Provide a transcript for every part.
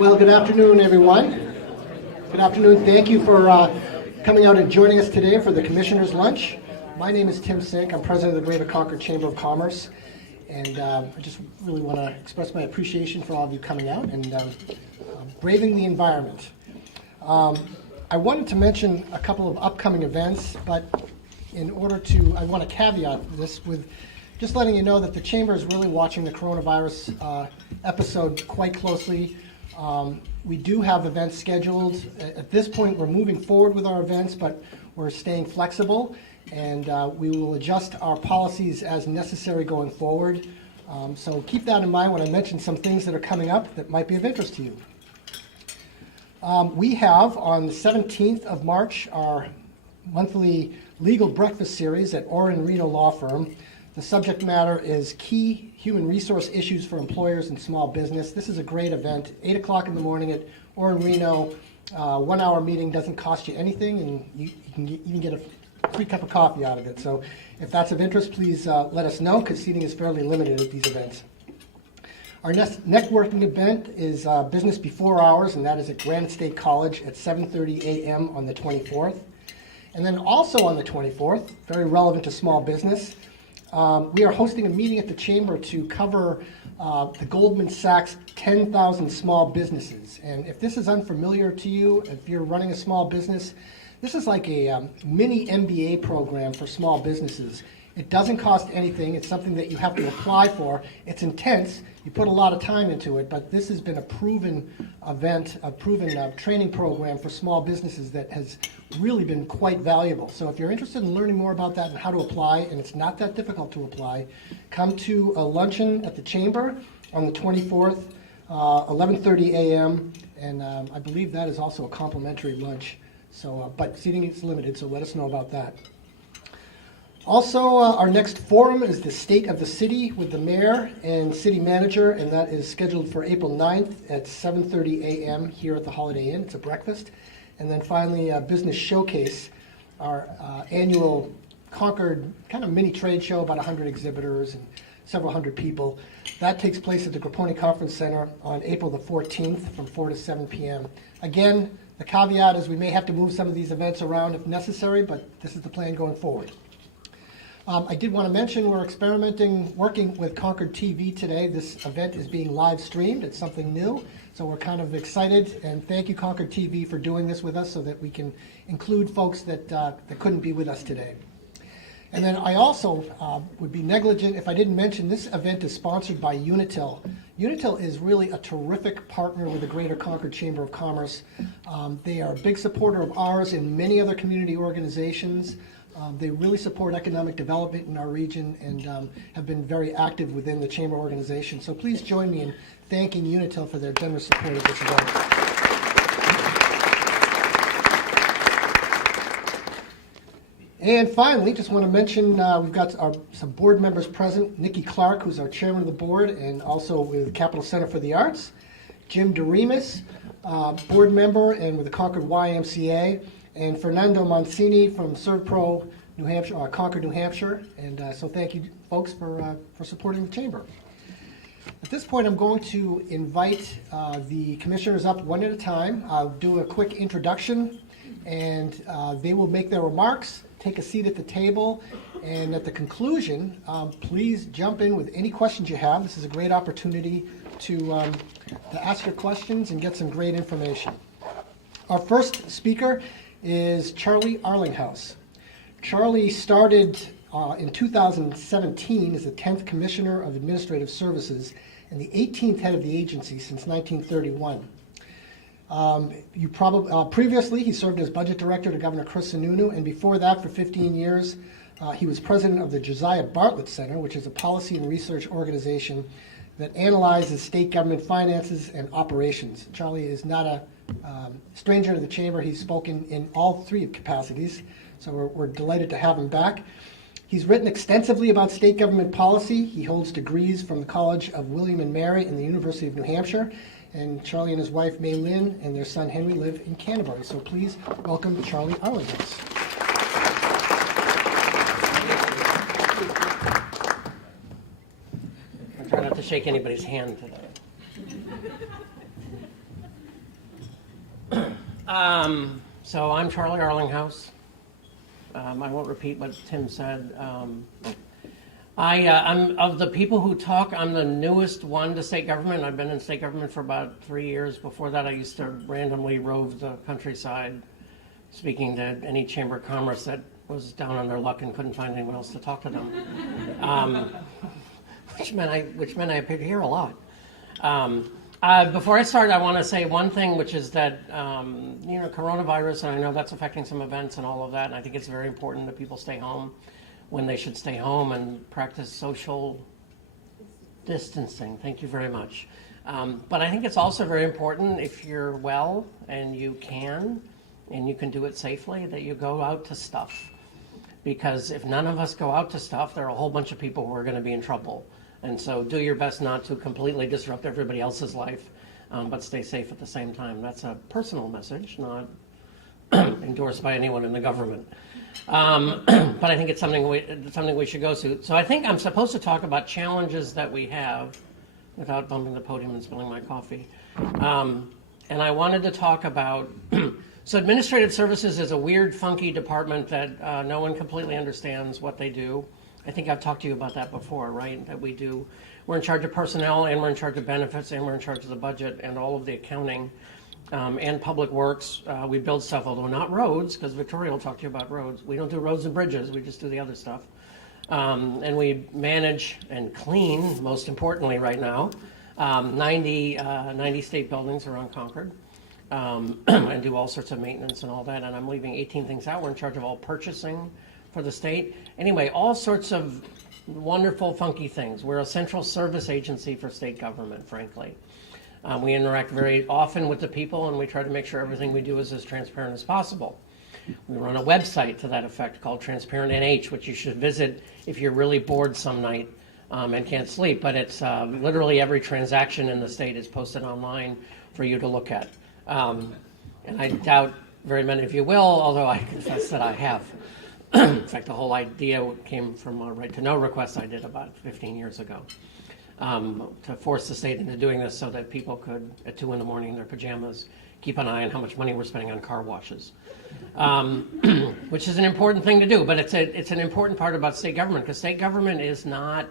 Well, good afternoon, everyone. Good afternoon. Thank you for coming out and joining us today for the Commissioner's Lunch. My name is Tim Sink. I'm president of the Greater Concord Chamber of Commerce. And I just really want to express my appreciation for all of you coming out and braving the environment. I wanted to mention a couple of upcoming events, but I want to caveat this with just letting you know that the Chamber is really watching the coronavirus episode quite closely. We do have events scheduled. At this point, we're moving forward with our events, but we're staying flexible, and we will adjust our policies as necessary going forward. So keep that in mind when I mention some things that are coming up that might be of interest to you. We have on the 17th of March our monthly legal breakfast series at Orrin Reno Law Firm. The subject matter is key human resource issues for employers and small business. This is a great event, 8 o'clock in the morning at Orrin Reno. 1 hour meeting doesn't cost you anything, and you can get a free cup of coffee out of it. So if that's of interest, please let us know, because seating is fairly limited at these events. Our next networking event is Business Before Hours, and that is at Granite State College at 7:30 a.m. on the 24th. And then also on the 24th, very relevant to small business, we are hosting a meeting at the Chamber to cover the Goldman Sachs 10,000 small businesses. And if this is unfamiliar to you, if you're running a small business, this is like a mini MBA program for small businesses. It doesn't cost anything. It's something that you have to apply for. It's intense. You put a lot of time into it, but this has been a proven event, a proven training program for small businesses that has really been quite valuable. So if you're interested in learning more about that and how to apply, and it's not that difficult to apply, come to a luncheon at the Chamber on the 24th, 11:30 a.m., and I believe that is also a complimentary lunch. So, but seating is limited, so let us know about that. Also, our next forum is the State of the City with the Mayor and City Manager, and that is scheduled for April 9th at 7:30 a.m. here at the Holiday Inn. It's a breakfast. And then finally, Business Showcase, our annual Concord kind of mini trade show, about 100 exhibitors and several hundred people. That takes place at the Grapponi Conference Center on April the 14th from 4 to 7 p.m. Again, the caveat is we may have to move some of these events around if necessary, but this is the plan going forward. I did want to mention we're working with ConcordTV today. This event is being live streamed. It's something new, so we're kind of excited, and thank you ConcordTV for doing this with us so that we can include folks that couldn't be with us today. And then I also would be negligent if I didn't mention this event is sponsored by Unitil. Unitil is really a terrific partner with the Greater Concord Chamber of Commerce. They are a big supporter of ours and many other community organizations. They really support economic development in our region and have been very active within the Chamber organization. So please join me in thanking Unitil for their generous support of this event. And finally, just want to mention we've got some board members present. Nikki Clark, who's our chairman of the board and also with Capital Center for the Arts. Jim DeRemus, board member and with the Concord YMCA. And Fernando Mancini from ServPro New Hampshire, Concord, New Hampshire. And so thank you, folks, for supporting the Chamber. At this point, I'm going to invite the commissioners up one at a time. I'll do a quick introduction, and they will make their remarks, take a seat at the table, and at the conclusion, please jump in with any questions you have. This is a great opportunity to ask your questions and get some great information. Our first speaker is Charlie Arlinghaus. Charlie started in 2017 as the 10th Commissioner of Administrative Services and the 18th head of the agency since 1931. Previously, he served as Budget Director to Governor Chris Sununu, and before that, for 15 years, he was president of the Josiah Bartlett Center, which is a policy and research organization that analyzes state government finances and operations. Charlie is not a stranger to the Chamber. He's spoken in all three capacities, so we're delighted to have him back. He's written extensively about state government policy. He holds degrees from the College of William and Mary and the University of New Hampshire. And Charlie and his wife, May Lynn, and their son, Henry, live in Canterbury. So please welcome Charlie Arlinghaus. I try not to shake anybody's hand today. So I'm Charlie Arlinghaus. I won't repeat what Tim said. I'm of the people who talk, I'm the newest one to state government. I've been in state government for about 3 years. Before that, I used to randomly rove the countryside, speaking to any chamber of commerce that was down on their luck and couldn't find anyone else to talk to them, which meant I appeared here a lot. Before I start, I want to say one thing, which is that, coronavirus, and I know that's affecting some events and all of that, and I think it's very important that people stay home when they should stay home and practice social distancing. Thank you very much. But I think it's also very important, if you're well and you can do it safely, that you go out to stuff. Because if none of us go out to stuff, there are a whole bunch of people who are going to be in trouble. And so do your best not to completely disrupt everybody else's life, but stay safe at the same time. That's a personal message, not endorsed by anyone in the government. But I think it's something we should go to. So I think I'm supposed to talk about challenges that we have without bumping the podium and spilling my coffee. And I wanted to talk about, so administrative services is a weird, funky department that no one completely understands what they do. I think I've talked to you about that before, right? That we're in charge of personnel, and we're in charge of benefits, and we're in charge of the budget and all of the accounting. And public works, we build stuff, although not roads, because Victoria will talk to you about roads. We don't do roads and bridges, we just do the other stuff. And we manage and clean, most importantly right now, 90 state buildings around Concord, and do all sorts of maintenance and all that. And I'm leaving 18 things out. We're in charge of all purchasing for the state. Anyway, all sorts of wonderful, funky things. We're a central service agency for state government, frankly. We interact very often with the people, and we try to make sure everything we do is as transparent as possible. We run a website to that effect called Transparent NH, which you should visit if you're really bored some night and can't sleep. But it's literally every transaction in the state is posted online for you to look at. And I doubt very many of you will, although I confess that I have. In fact, the whole idea came from a right-to-know request I did about 15 years ago. To force the state into doing this so that people could, at 2 in the morning in their pajamas, keep an eye on how much money we're spending on car washes, which is an important thing to do. But it's an important part about state government, because state government is not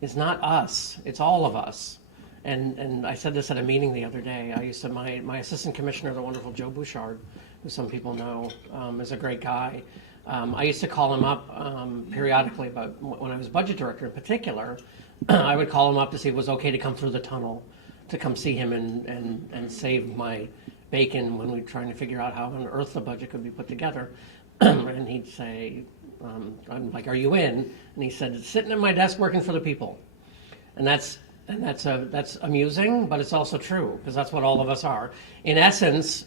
us. It's all of us. And I said this at a meeting the other day. I used to, my assistant commissioner, the wonderful Joe Bouchard, who some people know, is a great guy. I used to call him up periodically, but when I was budget director in particular, I would call him up to see if it was okay to come through the tunnel, to come see him and save my bacon when we were trying to figure out how on earth the budget could be put together. And he'd say, I'm like, are you in? And he said, it's sitting at my desk working for the people. And that's amusing, but it's also true, because that's what all of us are. In essence,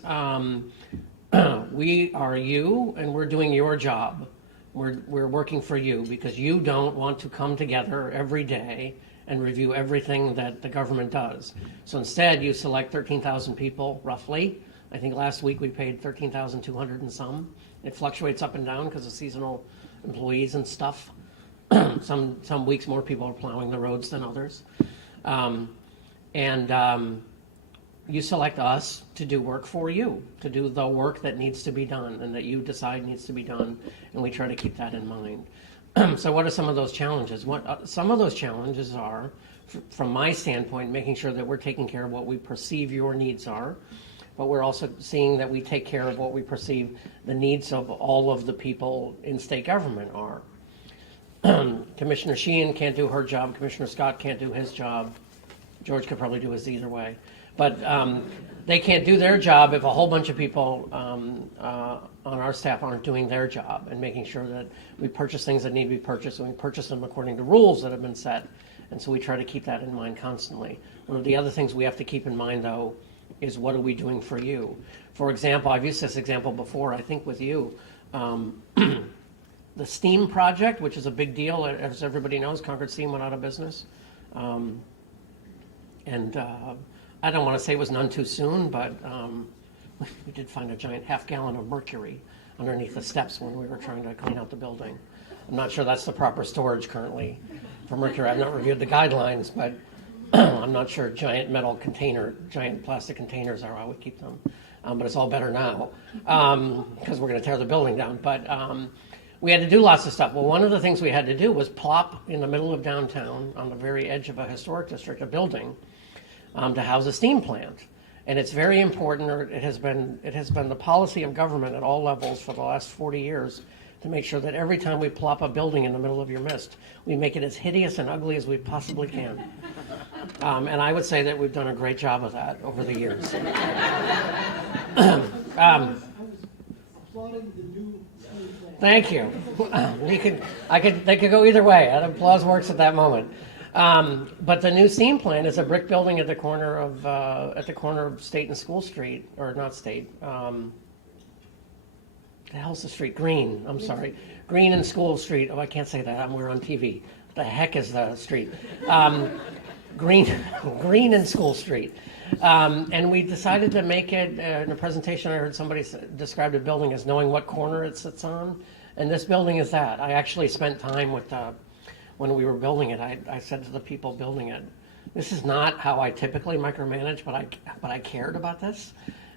we are you, and we're doing your job. We're working for you, because you don't want to come together every day and review everything that the government does. So instead, you select 13,000 people, roughly. I think last week we paid 13,200 and some. It fluctuates up and down because of seasonal employees and stuff. Some weeks more people are plowing the roads than others. You select us to do work for you, to do the work that needs to be done and that you decide needs to be done, and we try to keep that in mind. So what are some of those challenges? Some of those challenges are, from my standpoint, making sure that we're taking care of what we perceive your needs are, but we're also seeing that we take care of what we perceive the needs of all of the people in state government are. Commissioner Sheehan can't do her job. Commissioner Scott can't do his job. George could probably do his either way. But they can't do their job if a whole bunch of people on our staff aren't doing their job and making sure that we purchase things that need to be purchased, and we purchase them according to rules that have been set. And so we try to keep that in mind constantly. One of the other things we have to keep in mind, though, is what are we doing for you? For example, I've used this example before, I think with you. The STEAM project, which is a big deal, as everybody knows, Concord Steam went out of business. I don't want to say it was none too soon, but we did find a giant half-gallon of mercury underneath the steps when we were trying to clean out the building. I'm not sure that's the proper storage currently for mercury. I've not reviewed the guidelines, but I'm not sure giant plastic containers are how we keep them, but it's all better now because we're going to tear the building down. But we had to do lots of stuff. Well, one of the things we had to do was plop in the middle of downtown, on the very edge of a historic district, a building to house a steam plant. And it's very important, or it has been the policy of government at all levels for the last 40 years to make sure that every time we plop a building in the middle of your midst, we make it as hideous and ugly as we possibly can. And I would say that we've done a great job of that over the years. Thank you. They could go either way. That applause works at that moment. But the new steam plant is a brick building at the corner of State and School Street, or not State. The hell's the street? Green. I'm sorry, Green and School Street. Oh, I can't say that. We're on TV. What the heck is the street? Green and School Street. And we decided to make it, in a presentation I heard somebody describe the building as knowing what corner it sits on. And this building is that. I actually spent time with, when we were building it, I said to the people building it, this is not how I typically micromanage, but I cared about this.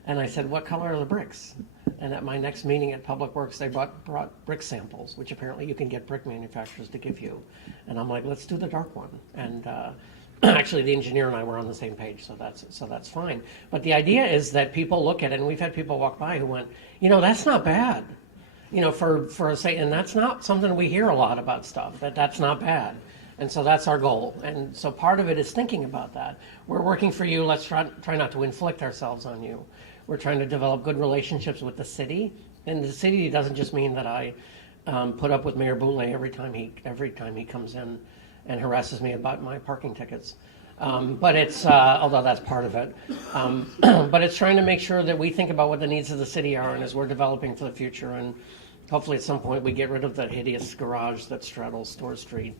And I said, what color are the bricks? And at my next meeting at Public Works, they brought brick samples, which apparently you can get brick manufacturers to give you. And I'm like, let's do the dark one. And actually, the engineer and I were on the same page, so that's fine. But the idea is that people look at it, and we've had people walk by who went, that's not bad. For a say, and that's not something we hear a lot about stuff, that's not bad. And so that's our goal. And so part of it is thinking about that. We're working for you. Let's try not to inflict ourselves on you. We're trying to develop good relationships with the city. And the city doesn't just mean that I put up with Mayor Boulay every time he comes in and harasses me about my parking tickets. But it's, although that's part of it, but it's trying to make sure that we think about what the needs of the city are, and as we're developing for the future, and hopefully at some point we get rid of that hideous garage that straddles Store Street.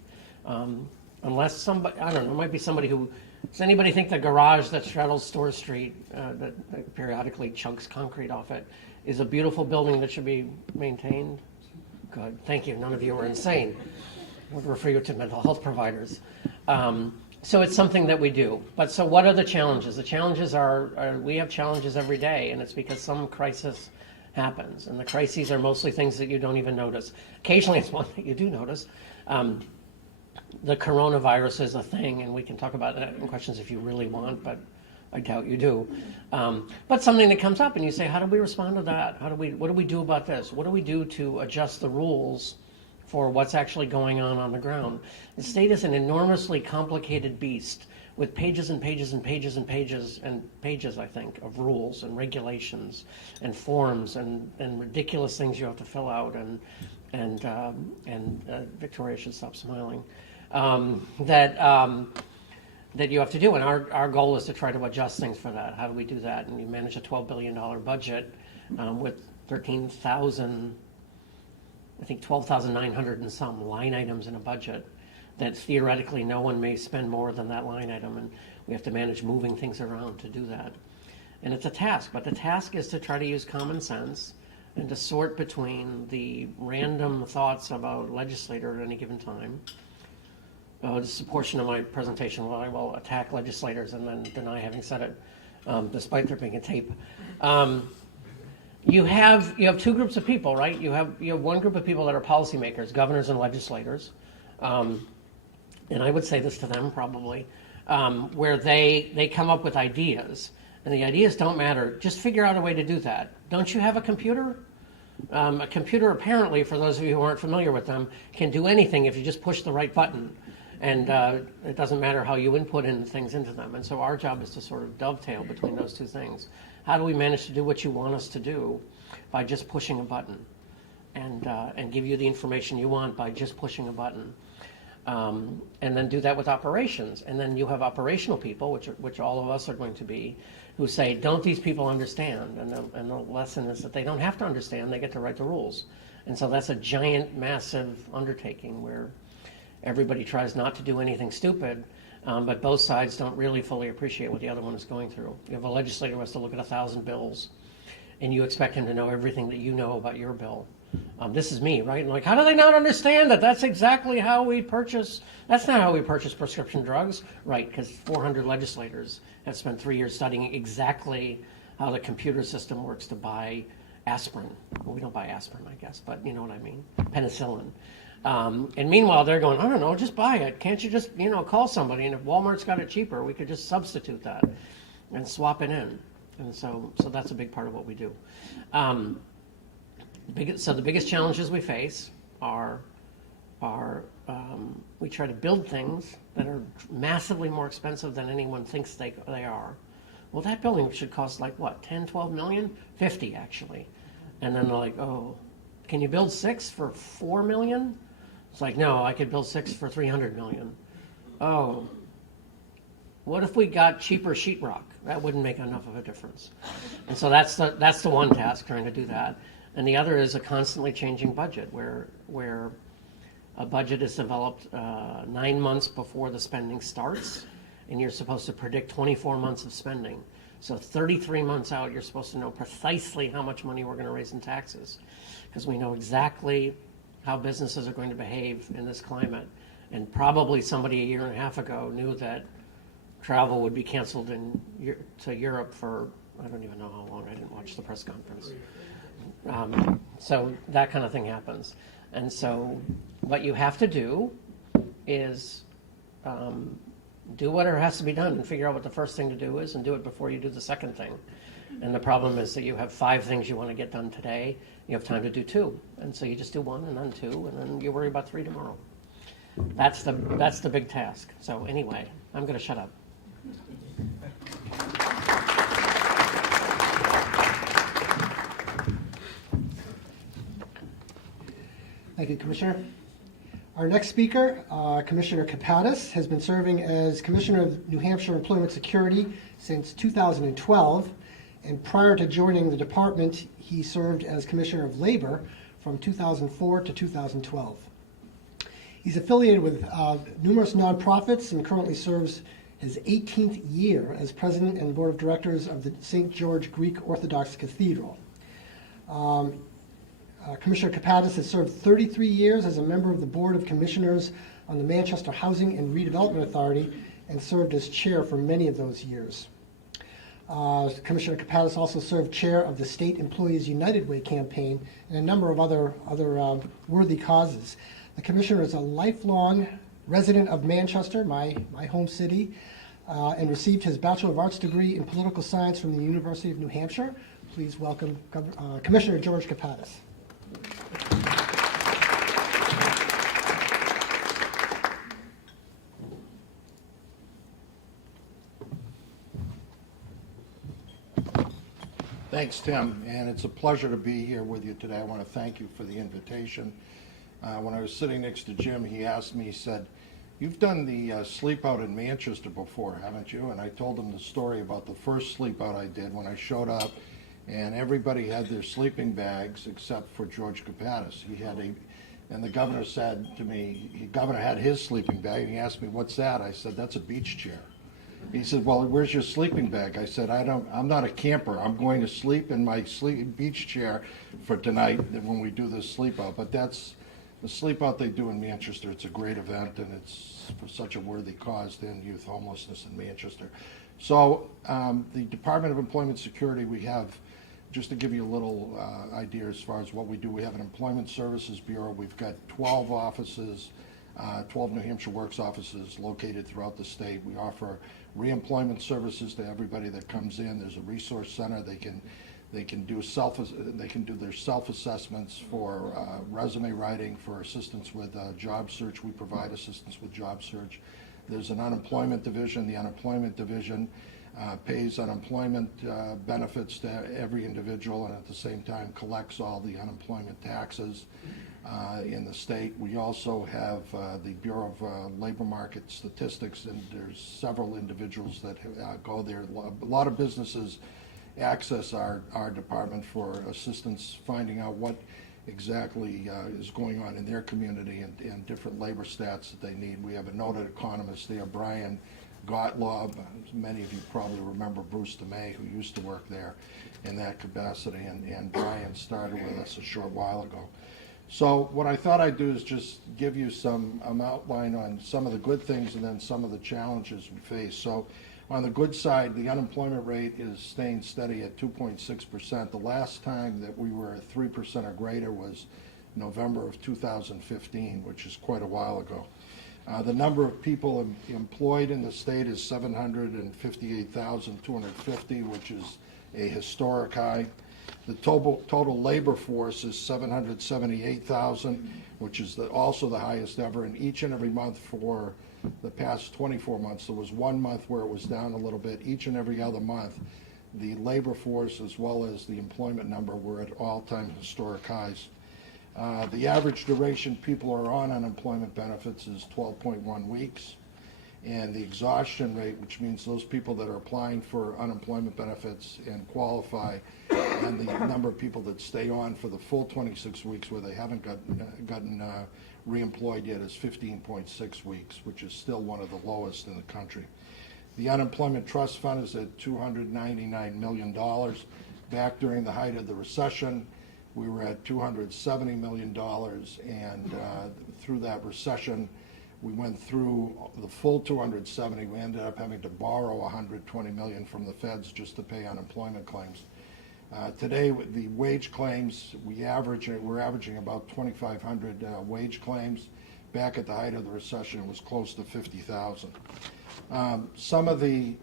Unless somebody, I don't know, it might be somebody who, does anybody think the garage that straddles Store Street, that periodically chunks concrete off it, is a beautiful building that should be maintained? Good, thank you, none of you are insane. We'll refer you to mental health providers. So it's something that we do. But so what are the challenges? The challenges are we have challenges every day, and it's because some crisis happens. And the crises are mostly things that you don't even notice. Occasionally it's one that you do notice. The coronavirus is a thing, and we can talk about that in questions if you really want, but I doubt you do. But something that comes up and you say, how do we respond to that? What do we do about this? What do we do to adjust the rules for what's actually going on the ground? The state is an enormously complicated beast with pages and pages and pages and pages and pages, I think, of rules and regulations and forms and ridiculous things you have to fill out and Victoria should stop smiling, that you have to do. And our goal is to try to adjust things for that. How do we do that? And you manage a $12 billion budget with 13,000, I think 12,900 and some line items in a budget that theoretically no one may spend more than that line item, and we have to manage moving things around to do that. And it's a task, but the task is to try to use common sense and to sort between the random thoughts about legislator at any given time. This is a portion of my presentation where I will attack legislators and then deny having said it, despite there being a tape. You have two groups of people, right? You have one group of people that are policymakers, governors and legislators, and I would say this to them probably, where they come up with ideas, and the ideas don't matter. Just figure out a way to do that. Don't you have a computer? A computer, apparently, for those of you who aren't familiar with them, can do anything if you just push the right button. And it doesn't matter how you input things into them. And so our job is to sort of dovetail between those two things. How do we manage to do what you want us to do by just pushing a button, and give you the information you want by just pushing a button? And then do that with operations. And then you have operational people, which all of us are going to be, who say, don't these people understand? And the lesson is that they don't have to understand, they get to write the rules. And so that's a giant, massive undertaking where everybody tries not to do anything stupid, but both sides don't really fully appreciate what the other one is going through. You have a legislator who has to look at 1,000 bills, and you expect him to know everything that you know about your bill. This is me, right? And like, how do they not understand that that's exactly how we purchase, that's not how we purchase prescription drugs, right? Because 400 legislators have spent 3 years studying exactly how the computer system works to buy aspirin. Well, we don't buy aspirin, I guess, but you know what I mean, penicillin. And meanwhile, they're going, I don't know, just buy it. Can't you just, call somebody? And if Walmart's got it cheaper, we could just substitute that and swap it in. And so that's a big part of what we do. So the biggest challenges we face are we try to build things that are massively more expensive than anyone thinks they are. Well, that building should cost like what, 10, 12 million? 50 actually. And then they're like, oh, can you build 6 for 4 million? It's like, no, I could build 6 for 300 million. Oh, what if we got cheaper sheetrock? That wouldn't make enough of a difference. And so that's the one task, trying to do that. And the other is a constantly changing budget, where a budget is developed 9 months before the spending starts, and you're supposed to predict 24 months of spending. So 33 months out, you're supposed to know precisely how much money we're going to raise in taxes, because we know exactly how businesses are going to behave in this climate. And probably somebody a year and a half ago knew that travel would be canceled to Europe for, I don't even know how long. I didn't watch the press conference. So that kind of thing happens. And so what you have to do is do whatever has to be done and figure out what the first thing to do is and do it before you do the second thing. And the problem is that you have 5 things you want to get done today. You have time to do 2. And so you just do 1 and then 2, and then you worry about 3 tomorrow. That's the big task. So anyway, I'm going to shut up. Thank you, Commissioner. Our next speaker, Commissioner Copadis, has been serving as Commissioner of New Hampshire Employment Security since 2012, and prior to joining the department, he served as Commissioner of Labor from 2004 to 2012. He's affiliated with numerous nonprofits and currently serves his 18th year as President and Board of Directors of the St. George Greek Orthodox Cathedral. Commissioner Copadis has served 33 years as a member of the Board of Commissioners on the Manchester Housing and Redevelopment Authority and served as chair for many of those years. Commissioner Copadis also served chair of the State Employees United Way campaign and a number of other worthy causes. The commissioner is a lifelong resident of Manchester, my home city, and received his Bachelor of Arts degree in Political Science from the University of New Hampshire. Please welcome Commissioner George Copadis. Thanks, Tim, and it's a pleasure to be here with you today. I want to thank you for the invitation. When I was sitting next to Jim, he asked me, he said, "You've done the sleep out in Manchester before, haven't you?" And I told him the story about the first sleep out I did when I showed up, and everybody had their sleeping bags except for George Copadis. And the governor said to me, the governor had his sleeping bag, and he asked me, "What's that?" I said, "That's a beach chair." He said, "Well, where's your sleeping bag?" I said, I'm not a camper. I'm going to sleep in my beach chair for tonight when we do this sleep out. But that's the sleep out they do in Manchester. It's a great event, and it's for such a worthy cause to end youth homelessness in Manchester. So the Department of Employment Security, we have, just to give you a little idea as far as what we do, we have an Employment Services Bureau. We've got 12 offices, 12 New Hampshire Works offices located throughout the state. We offer reemployment services to everybody that comes in. There's a resource center. They can do their self-assessments for resume writing, for assistance with job search. We provide assistance with job search. There's an unemployment division. The unemployment division pays unemployment benefits to every individual, and at the same time collects all the unemployment taxes in the state. We also have the Bureau of Labor Market Statistics, and there's several individuals that go there. A lot of businesses access our department for assistance finding out what exactly is going on in their community and different labor stats that they need. We have a noted economist there, Brian Gottlob. Many of you probably remember Bruce DeMay, who used to work there in that capacity, and Brian started with us a short while ago. So what I thought I'd do is just give you some outline on some of the good things and then some of the challenges we face. So on the good side, the unemployment rate is staying steady at 2.6%. The last time that we were at 3% or greater was November of 2015, which is quite a while ago. The number of people employed in the state is 758,250, which is a historic high. The total labor force is 778,000, which is also the highest ever. And each and every month for the past 24 months, there was 1 month where it was down a little bit. Each and every other month, the labor force as well as the employment number were at all-time historic highs. The average duration people are on unemployment benefits is 12.1 weeks. And the exhaustion rate, which means those people that are applying for unemployment benefits and qualify, and the number of people that stay on for the full 26 weeks where they haven't gotten reemployed yet, is 15.6 weeks, which is still one of the lowest in the country. The unemployment trust fund is at $299 million. Back during the height of the recession, we were at $270 million, and through that recession, we went through the full 270. We ended up having to borrow $120 million from the feds just to pay unemployment claims. Today, with the wage claims, we're averaging about 2,500 wage claims. Back at the height of the recession, it was close to 50,000. Some of the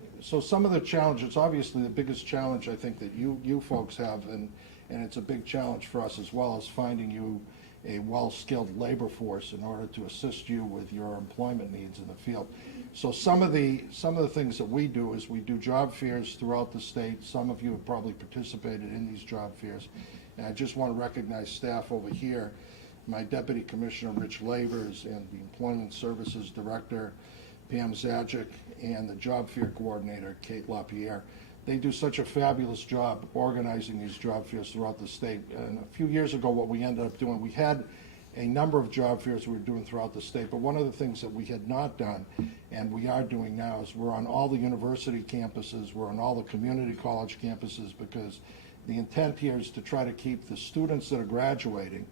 challenges, obviously the biggest challenge I think that you folks have, and it's a big challenge for us as well, is finding you a well-skilled labor force in order to assist you with your employment needs in the field. So some of the things that we do is we do job fairs throughout the state. Some of you have probably participated in these job fairs. And I just want to recognize staff over here, my Deputy Commissioner Rich Lavers and the Employment Services Director Pam Zajic and the Job Fair Coordinator Kate LaPierre. They do such a fabulous job organizing these job fairs throughout the state. And a few years ago, what we ended up doing, we had a number of job fairs we were doing throughout the state, but one of the things that we had not done, and we are doing now, is we're on all the university campuses, we're on all the community college campuses, because the intent here is to try to keep the students that are graduating,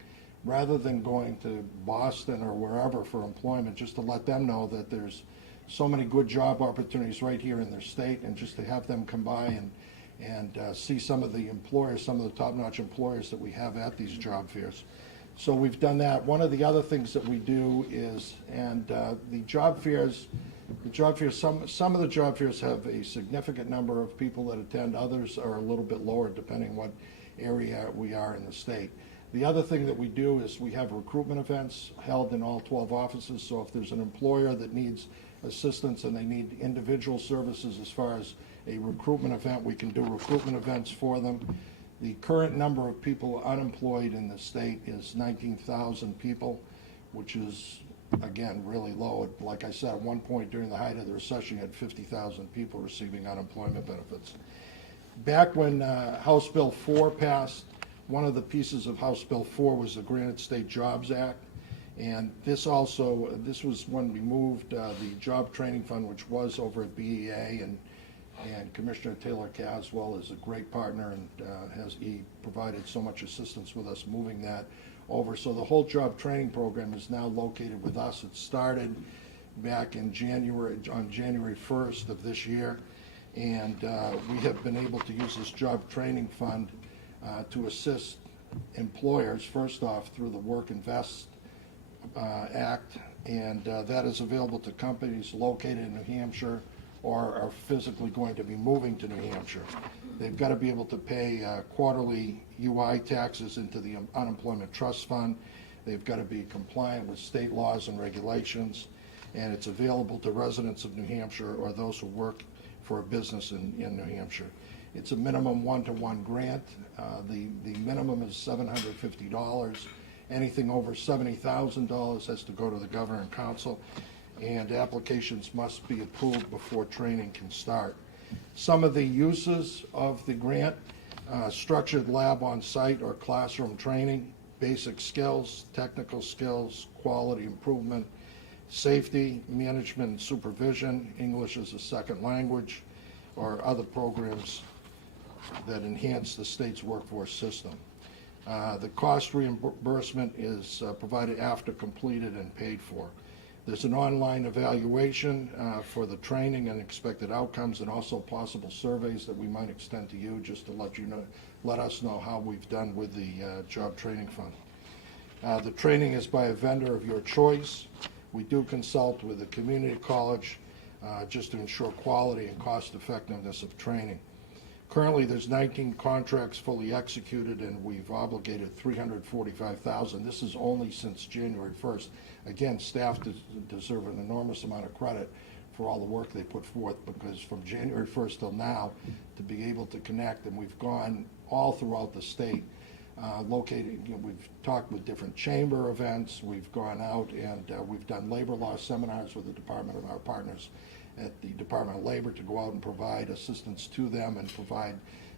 rather than going to Boston or wherever for employment, just to let them know that there's so many good job opportunities right here in their state, and just to have them come by and see some of the employers, some of the top-notch employers that we have at these job fairs. So we've done that. One of the other things that we do is, the job fairs, some of the job fairs have a significant number of people that attend. Others are a little bit lower, depending what area we are in the state. The other thing that we do is we have recruitment events held in all 12 offices. So if there's an employer that needs assistance and they need individual services as far as a recruitment event, we can do recruitment events for them. The current number of people unemployed in the state is 19,000 people, which is, again, really low. Like I said, at one point during the height of the recession, you had 50,000 people receiving unemployment benefits. Back when House Bill 4 passed, one of the pieces of House Bill 4 was the Granite State Jobs Act. And this was when we moved the Job Training Fund, which was over at BEA, and Commissioner Taylor Caswell is a great partner, and he provided so much assistance with us moving that over. So the whole job training program is now located with us. It started back in on January 1st of this year, and we have been able to use this job training fund to assist employers, first off, through the Work Invest Act, and that is available to companies located in New Hampshire or are physically going to be moving to New Hampshire. They've got to be able to pay quarterly UI taxes into the Unemployment Trust Fund. They've got to be compliant with state laws and regulations, and it's available to residents of New Hampshire or those who work for a business in New Hampshire. It's a minimum one-to-one grant. The minimum is $750. Anything over $70,000 has to go to the Governor and Council, and applications must be approved before training can start. Some of the uses of the grant: structured lab on site or classroom training, basic skills, technical skills, quality improvement, safety, management and supervision, English as a second language, or other programs that enhance the state's workforce system. The cost reimbursement is provided after completed and paid for. There's an online evaluation for the training and expected outcomes, and also possible surveys that we might extend to you, just to let us know how we've done with the Job Training Fund. The training is by a vendor of your choice. We do consult with the community college just to ensure quality and cost effectiveness of training. Currently, there's 19 contracts fully executed, and we've obligated $345,000. This is only since January 1st. Again, staff deserve an enormous amount of credit for all the work they put forth, because from January 1st till now, to be able to connect, and we've gone all throughout the state, we've talked with different chamber events, we've gone out and we've done labor law seminars with the department of our partners at the Department of Labor to go out and provide assistance to them and provide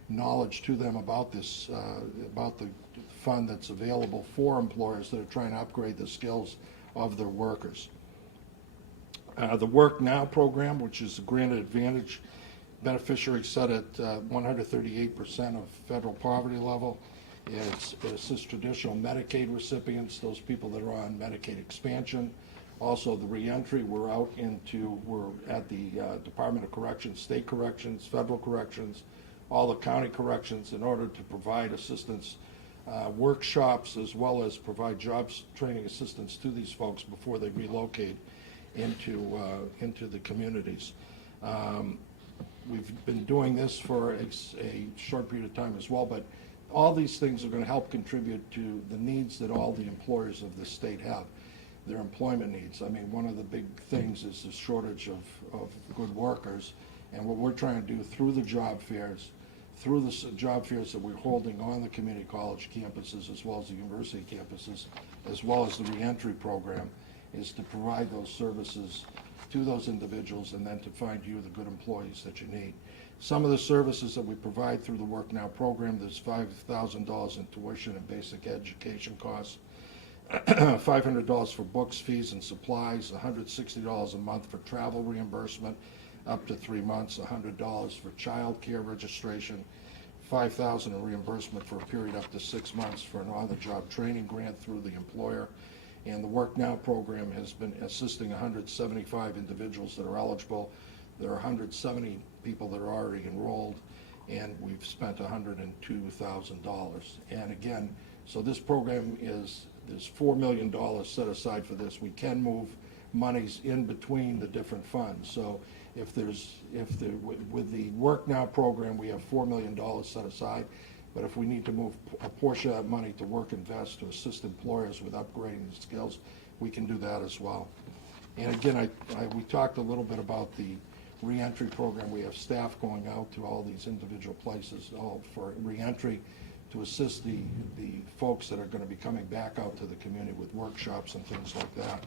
knowledge to them about this, about the fund that's available for employers that are trying to upgrade the skills of their workers. The Work Now program, which is a granted advantage beneficiary set at 138% of federal poverty level. It assists traditional Medicaid recipients, those people that are on Medicaid expansion. Also, the reentry, we're at the Department of Corrections, state corrections, federal corrections, all the county corrections, in order to provide assistance, workshops, as well as provide jobs training assistance to these folks before they relocate into the communities. We've been doing this for a short period of time as well, but all these things are going to help contribute to the needs that all the employers of the state have, their employment needs. I mean, one of the big things is the shortage of good workers, and what we're trying to do through the job fairs, that we're holding on the community college campuses as well as the university campuses, as well as the reentry program, is to provide those services to those individuals and then to find you the good employees that you need. Some of the services that we provide through the Work Now program, there's $5,000 in tuition and basic education costs, $500 for books, fees, and supplies, $160 a month for travel reimbursement up to 3 months, $100 for child care registration, $5,000 in reimbursement for a period up to 6 months for an on-the-job training grant through the employer. And the Work Now program has been assisting 175 individuals that are eligible. There are 170 people that are already enrolled, and we've spent $102,000. And again, so this program there's $4 million set aside for this. We can move monies in between the different funds. So with the Work Now program, we have $4 million set aside. But if we need to move a portion of that money to Work Invest to assist employers with upgrading the skills, we can do that as well. And again, we talked a little bit about the reentry program. We have staff going out to all these individual places for reentry to assist the folks that are going to be coming back out to the community with workshops and things like that.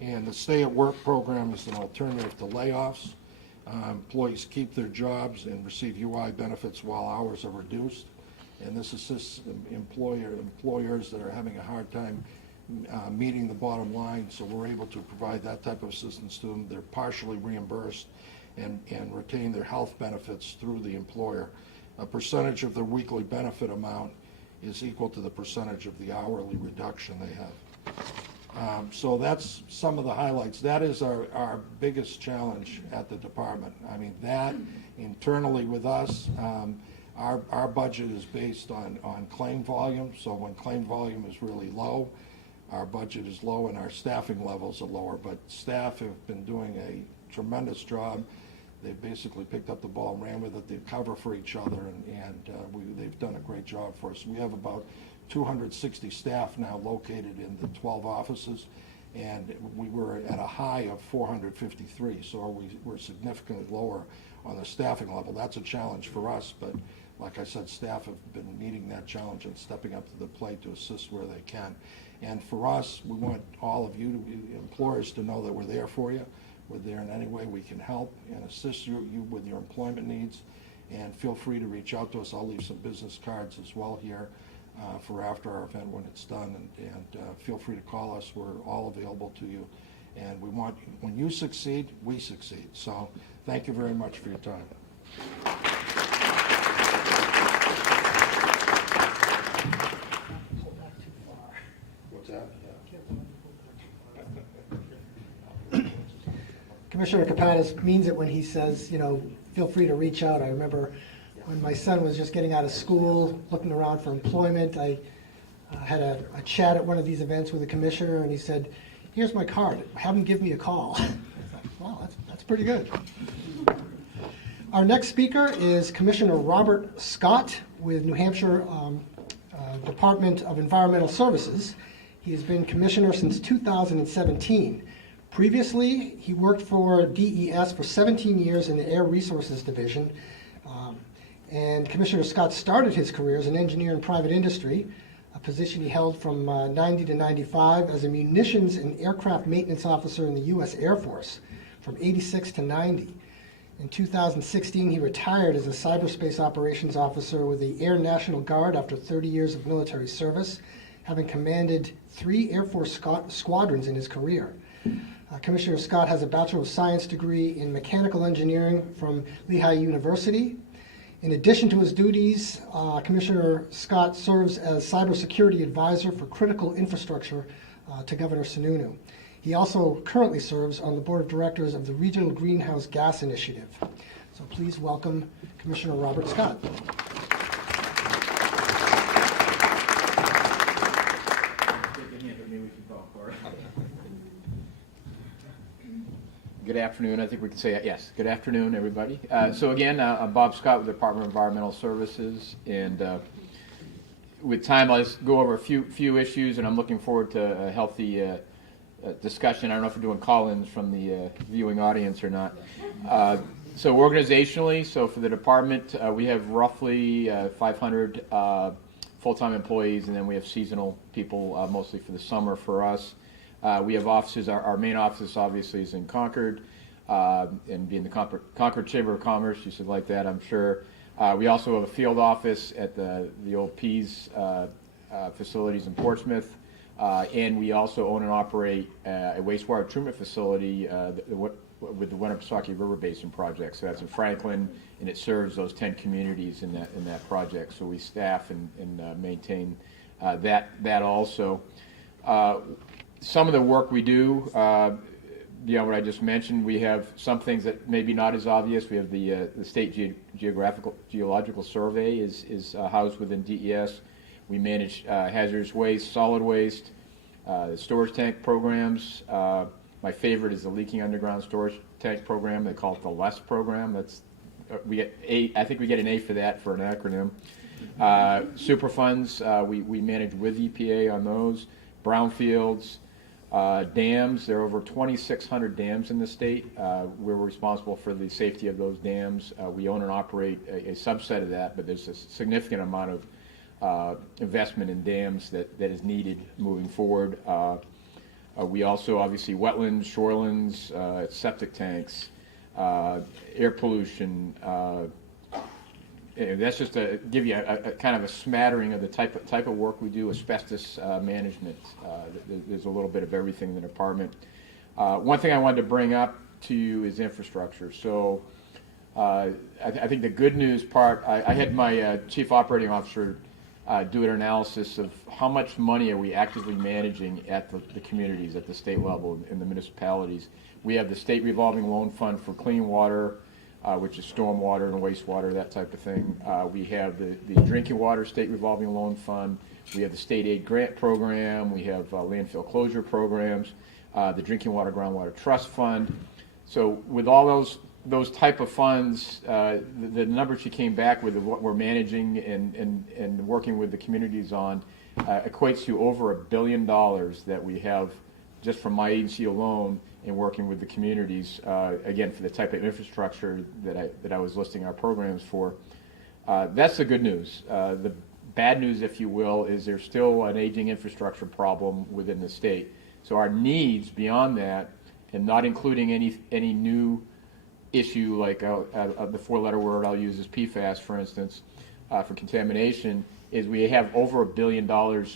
And the Stay at Work program is an alternative to layoffs. Employees keep their jobs and receive UI benefits while hours are reduced. And this assists employers that are having a hard time meeting the bottom line, so we're able to provide that type of assistance to them. They're partially reimbursed and retain their health benefits through the employer. A percentage of their weekly benefit amount is equal to the percentage of the hourly reduction they have. So that's some of the highlights. That is our biggest challenge at the department. I mean, that internally with us, our budget is based on claim volume. So when claim volume is really low, our budget is low and our staffing levels are lower. But staff have been doing a tremendous job. They've basically picked up the ball and ran with it. They cover for each other, and they've done a great job for us. We have about 260 staff now located in the 12 offices, and we were at a high of 453, so we're significantly lower on the staffing level. That's a challenge for us, but like I said, staff have been meeting that challenge and stepping up to the plate to assist where they can. And for us, we want all of you, employers, to know that we're there for you. We're there in any way we can help and assist you with your employment needs. And feel free to reach out to us. I'll leave some business cards as well here for after our event when it's done. And feel free to call us. We're all available to you. And we want, when you succeed, we succeed. So thank you very much for your time. What's that? Commissioner Copadis means it when he says, feel free to reach out. I remember when my son was just getting out of school, looking around for employment, I had a chat at one of these events with a commissioner, and he said, here's my card, have him give me a call. I thought, wow, that's pretty good. Our next speaker is Commissioner Robert Scott with New Hampshire Department of Environmental Services. He has been commissioner since 2017. Previously, he worked for DES for 17 years in the Air Resources Division. And Commissioner Scott started his career as an engineer in private industry, a position he held from 90 to 95 as a munitions and aircraft maintenance officer in the U.S. Air Force from 86 to 90. In 2016, he retired as a cyberspace operations officer with the Air National Guard after 30 years of military service, having commanded 3 Air Force squadrons in his career. Commissioner Scott has a Bachelor of Science degree in Mechanical Engineering from Lehigh University. In addition to his duties, Commissioner Scott serves as Cybersecurity Advisor for Critical Infrastructure to Governor Sununu. He also currently serves on the Board of Directors of the Regional Greenhouse Gas Initiative. So please welcome Commissioner Robert Scott. Good afternoon. I think we can say yes. Good afternoon, everybody. So again, I'm Bob Scott with the Department of Environmental Services, and with time, I'll just go over a few issues, and I'm looking forward to a healthy discussion. I don't know if we're doing call-ins from the viewing audience or not. So organizationally, so for the department, we have roughly 500 full-time employees, and then we have seasonal people, mostly for the summer for us. We have offices, our main office obviously is in Concord, and being the Concord Chamber of Commerce, you should like that, I'm sure. We also have a field office at the old Pease facilities in Portsmouth, and we also own and operate a wastewater treatment facility with the Winnipesaukee River Basin project. So that's in Franklin, and it serves those 10 communities in that project. So we staff and maintain that also. Some of the work we do, beyond what I just mentioned, we have some things that maybe not as obvious. We have the State Geological Survey is housed within DES. We manage hazardous waste, solid waste, storage tank programs. My favorite is the leaking underground storage tank program. They call it the LESS program. I think we get an A for that for an acronym. Superfunds, we manage with EPA on those. Brownfields. Dams, there are over 2,600 dams in the state. We're responsible for the safety of those dams. We own and operate a subset of that, but there's a significant amount of investment in dams that is needed moving forward. We also, obviously, wetlands, shorelands, septic tanks, air pollution. That's just to give you a kind of a smattering of the type of work we do. Asbestos management. There's a little bit of everything in the department. One thing I wanted to bring up to you is infrastructure. So I think the good news part, I had my chief operating officer do an analysis of how much money are we actively managing at the communities, at the state level, in the municipalities. We have the state revolving loan fund for clean water, which is stormwater and wastewater, that type of thing. We have the drinking water state revolving loan fund. We have the state aid grant program. We have landfill closure programs, the drinking water groundwater trust fund. So with all those type of funds, the numbers she came back with of what we're managing and working with the communities on equates to over $1 billion that we have just from my agency alone in working with the communities, again, for the type of infrastructure that I was listing our programs for. That's the good news. The bad news, if you will, is there's still an aging infrastructure problem within the state. So our needs beyond that, and not including any new issue like the 4-letter word I'll use is PFAS, for instance, for contamination, is we have over $1 billion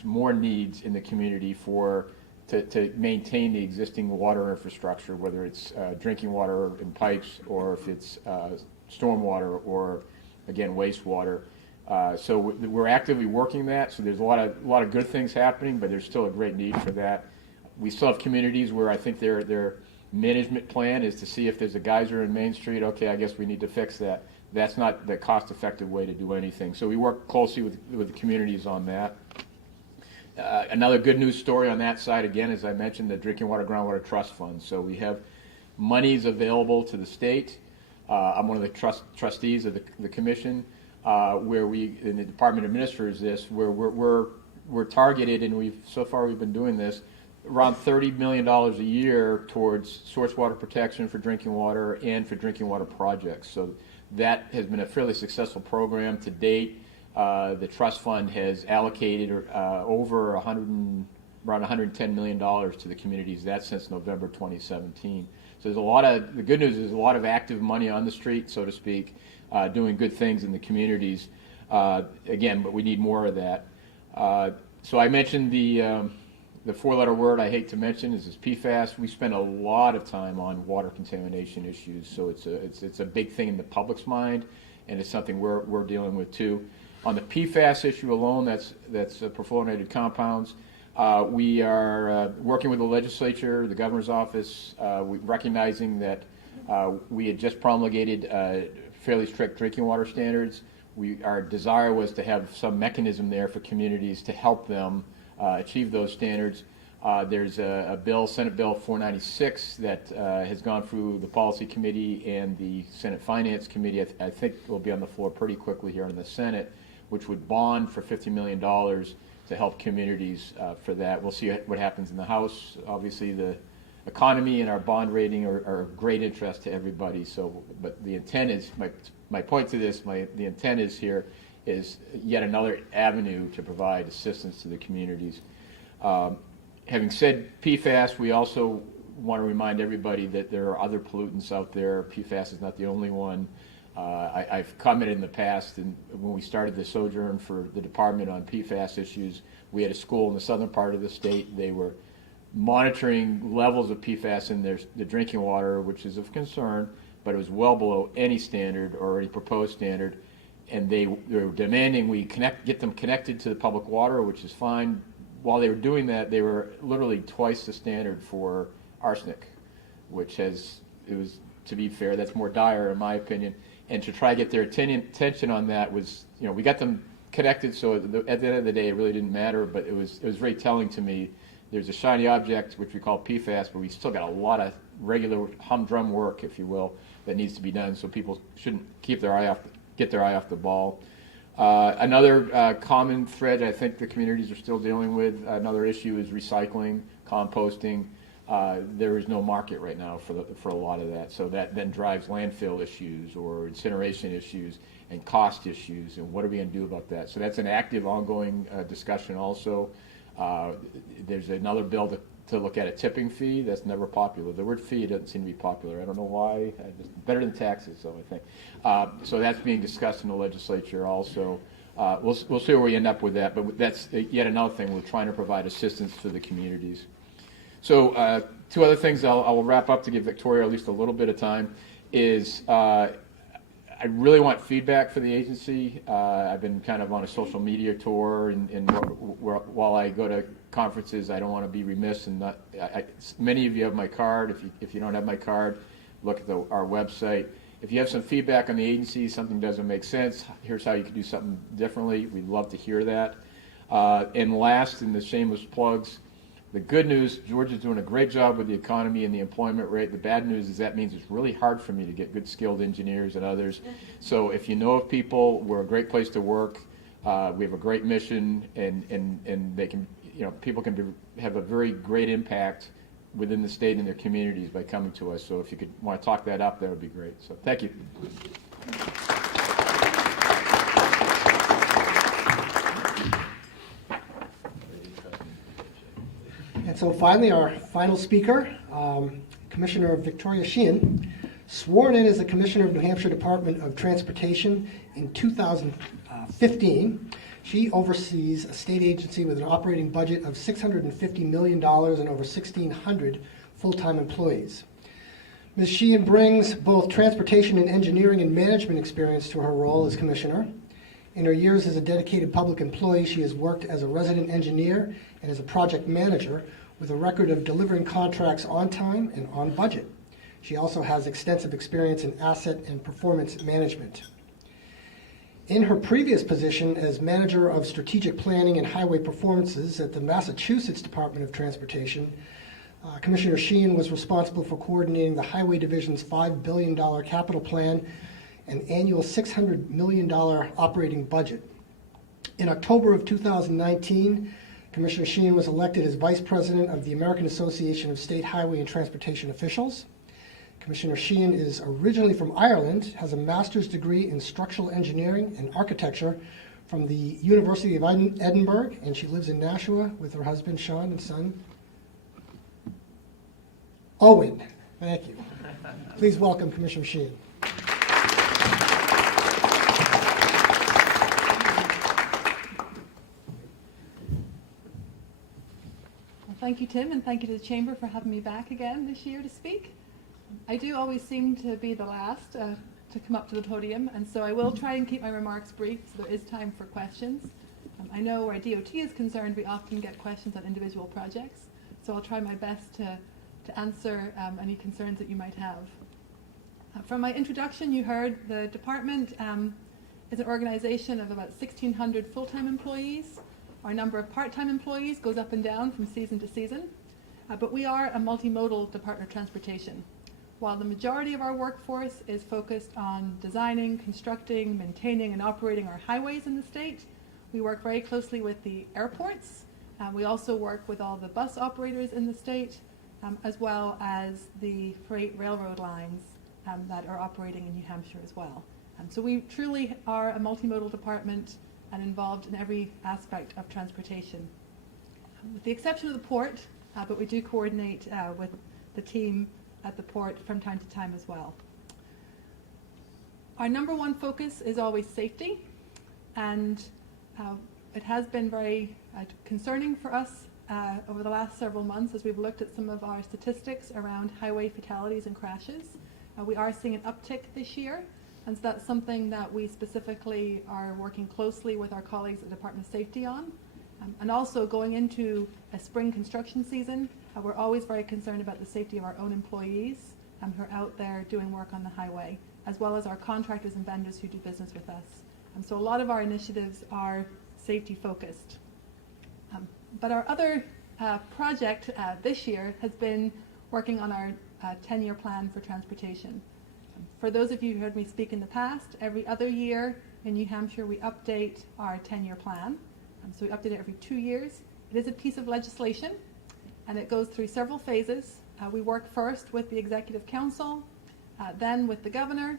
more needs in the community for to maintain the existing water infrastructure, whether it's drinking water in pipes or if it's stormwater or, again, wastewater. So we're actively working that. So there's a lot of good things happening, but there's still a great need for that. We still have communities where I think their management plan is to see if there's a geyser in Main Street. Okay, I guess we need to fix that. That's not the cost-effective way to do anything. So we work closely with the communities on that. Another good news story on that side, again, as I mentioned, the Drinking Water Groundwater Trust Fund. So we have monies available to the state. I'm one of the trustees of the commission, where we, and the department administers this, where we're targeted, and so far we've been doing this, around $30 million a year towards source water protection for drinking water and for drinking water projects. So that has been a fairly successful program to date. The trust fund has allocated over around $110 million to the communities. That's since November 2017. So there's the good news is a lot of active money on the street, so to speak, doing good things in the communities. Again, but we need more of that. So I mentioned the four-letter word I hate to mention is PFAS. We spend a lot of time on water contamination issues, so it's a big thing in the public's mind, and it's something we're dealing with too. On the PFAS issue alone, that's perfluorinated compounds. We are working with the legislature, the governor's office, recognizing that we had just promulgated fairly strict drinking water standards. Our desire was to have some mechanism there for communities to help them achieve those standards. There's a bill, Senate Bill 496, that has gone through the Policy Committee and the Senate Finance Committee. I think will be on the floor pretty quickly here in the Senate, which would bond for $50 million to help communities for that. We'll see what happens in the House. Obviously, the economy and our bond rating are of great interest to everybody. So, but the intent is, my point to this, the intent is here is yet another avenue to provide assistance to the communities. Having said PFAS, we also want to remind everybody that there are other pollutants out there. PFAS is not the only one. I've commented in the past, and when we started the sojourn for the department on PFAS issues, we had a school in the southern part of the state. They were monitoring levels of PFAS in the drinking water, which is of concern, but it was well below any standard or any proposed standard. And they were demanding we get them connected to the public water, which is fine. While they were doing that, they were literally twice the standard for arsenic, which to be fair, that's more dire in my opinion. And to try to get their attention on that was, we got them connected, so at the end of the day, it really didn't matter, but it was very telling to me. There's a shiny object, which we call PFAS, but we still got a lot of regular humdrum work, if you will, that needs to be done, so people shouldn't get their eye off the ball. Another common thread I think the communities are still dealing with, another issue is recycling, composting. There is no market right now for a lot of that, so that then drives landfill issues or incineration issues and cost issues, and what are we going to do about that? So that's an active, ongoing discussion also. There's another bill to look at a tipping fee. That's never popular. The word fee doesn't seem to be popular. I don't know why. Better than taxes, though, I think. So that's being discussed in the legislature also. We'll see where we end up with that, but that's yet another thing. We're trying to provide assistance to the communities. So two other things I will wrap up to give Victoria at least a little bit of time is I really want feedback for the agency. I've been kind of on a social media tour, and while I go to conferences, I don't want to be remiss and not. Many of you have my card. If you don't have my card, look at our website. If you have some feedback on the agency, something doesn't make sense, here's how you could do something differently. We'd love to hear that. And last, in the shameless plugs, the good news, Georgia's doing a great job with the economy and the employment rate. The bad news is that means it's really hard for me to get good skilled engineers and others. So if you know of people, we're a great place to work. We have a great mission, and they can, people can have a very great impact within the state and their communities by coming to us. So if you could want to talk that up, that would be great. So thank you. And so finally, our final speaker, Commissioner Victoria Sheehan, sworn in as the Commissioner of New Hampshire Department of Transportation in 2000, 15. She oversees a state agency with an operating budget of $650 million and over 1,600 full-time employees. Ms. Sheehan brings both transportation and engineering and management experience to her role as commissioner. In her years as a dedicated public employee, she has worked as a resident engineer and as a project manager with a record of delivering contracts on time and on budget. She also has extensive experience in asset and performance management. In her previous position as manager of strategic planning and highway performances at the Massachusetts Department of Transportation, Commissioner Sheehan was responsible for coordinating the Highway Division's $5 billion capital plan and annual $600 million operating budget. In October of 2019, Commissioner Sheehan was elected as Vice President of the American Association of State Highway and Transportation Officials. Commissioner Sheehan is originally from Ireland, has a master's degree in structural engineering and architecture from the University of Edinburgh, and she lives in Nashua with her husband Sean and son Owen. Thank you. Please welcome Commissioner Sheehan. Thank you, Tim, and thank you to the Chamber for having me back again this year to speak. I do always seem to be the last to come up to the podium, and so I will try and keep my remarks brief so there is time for questions. I know where DOT is concerned, we often get questions on individual projects, so I'll try my best to answer any concerns that you might have. From my introduction, you heard the department is an organization of about 1,600 full-time employees. Our number of part-time employees goes up and down from season to season, but we are a multimodal Department of Transportation. While the majority of our workforce is focused on designing, constructing, maintaining, and operating our highways in the state, we work very closely with the airports. We also work with all the bus operators in the state, as well as the freight railroad lines that are operating in New Hampshire as well. So we truly are a multimodal department and involved in every aspect of transportation. With the exception of the port, but we do coordinate with the team at the port from time to time as well. Our number one focus is always safety, and it has been very concerning for us over the last several months as we've looked at some of our statistics around highway fatalities and crashes. We are seeing an uptick this year, and so that's something that we specifically are working closely with our colleagues at the Department of Safety on. And also going into a spring construction season, we're always very concerned about the safety of our own employees who are out there doing work on the highway, as well as our contractors and vendors who do business with us. So a lot of our initiatives are safety focused. But our other project this year has been working on our 10-year plan for transportation. For those of you who heard me speak in the past, every other year in New Hampshire we update our 10-year plan. So we update it every 2 years. It is a piece of legislation, and it goes through several phases. We work first with the Executive Council, then with the Governor,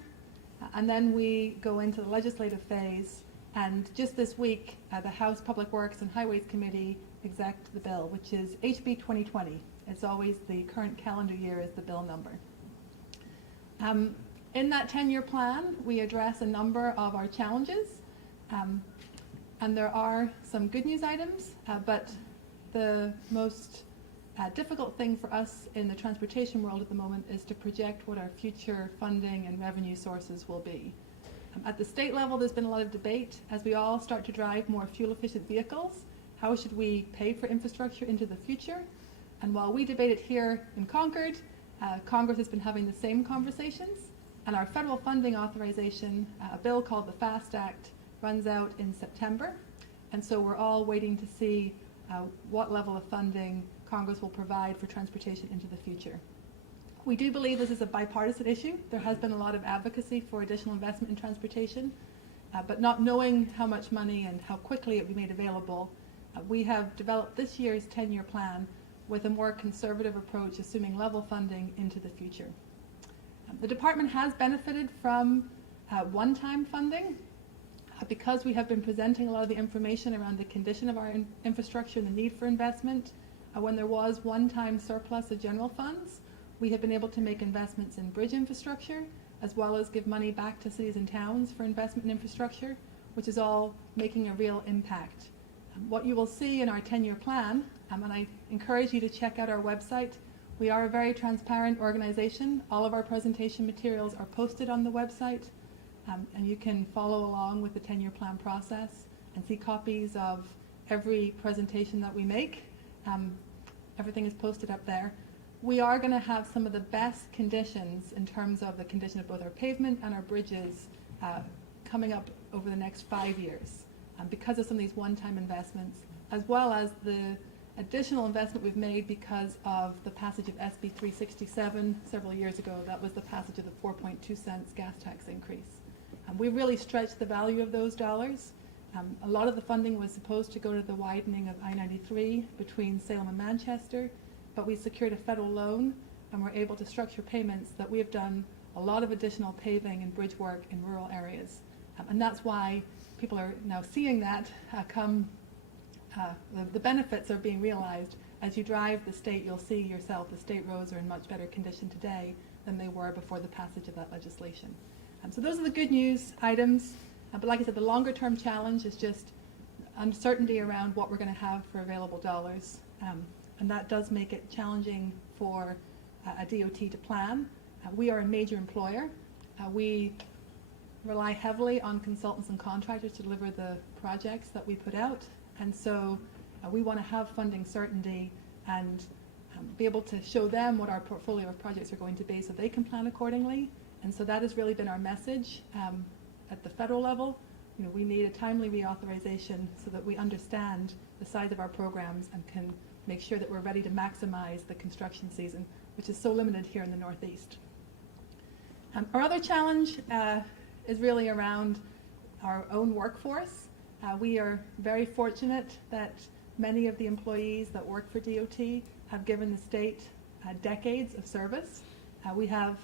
and then we go into the legislative phase. And just this week, the House Public Works and Highways Committee exec'd the bill, which is HB 2020. It's always the current calendar year is the bill number. In that 10-year plan, we address a number of our challenges. And there are some good news items, but the most difficult thing for us in the transportation world at the moment is to project what our future funding and revenue sources will be. At the state level, there's been a lot of debate as we all start to drive more fuel-efficient vehicles. How should we pay for infrastructure into the future? And while we debate it here in Concord, Congress has been having the same conversations. And our federal funding authorization, a bill called the FAST Act, runs out in September, and so we're all waiting to see what level of funding Congress will provide for transportation into the future. We do believe this is a bipartisan issue. There has been a lot of advocacy for additional investment in transportation, but not knowing how much money and how quickly it will be made available, we have developed this year's 10-year plan with a more conservative approach, assuming level funding into the future. The department has benefited from one-time funding. Because we have been presenting a lot of the information around the condition of our infrastructure and the need for investment, when there was one-time surplus of general funds, we have been able to make investments in bridge infrastructure, as well as give money back to cities and towns for investment in infrastructure. which is all making a real impact. What you will see in our 10-year plan, and I encourage you to check out our website. We are a very transparent organization. All of our presentation materials are posted on the website, and you can follow along with the 10-year plan process and see copies of every presentation that we make. Everything is posted up there. We are going to have some of the best conditions in terms of the condition of both our pavement and our bridges coming up over the next 5 years because of some of these one-time investments, as well as the additional investment we've made because of the passage of SB 367 several years ago. That was the passage of the 4.2 cents gas tax increase. We really stretched the value of those dollars. A lot of the funding was supposed to go to the widening of I-93 between Salem and Manchester, but we secured a federal loan and were able to structure payments that we have done a lot of additional paving and bridge work in rural areas. And that's why people are now seeing that the benefits are being realized. As you drive the state, you'll see yourself the state roads are in much better condition today than they were before the passage of that legislation. So those are the good news items. But like I said, the longer term challenge is just uncertainty around what we're going to have for available dollars. And that does make it challenging for a DOT to plan. We are a major employer. We rely heavily on consultants and contractors to deliver the projects that we put out. And so we want to have funding certainty and be able to show them what our portfolio of projects are going to be so they can plan accordingly. And so that has really been our message at the federal level. You know, we need a timely reauthorization so that we understand the size of our programs and can make sure that we're ready to maximize the construction season, which is so limited here in the Northeast. Our other challenge is really around our own workforce. We are very fortunate that many of the employees that work for DOT have given the state decades of service. We have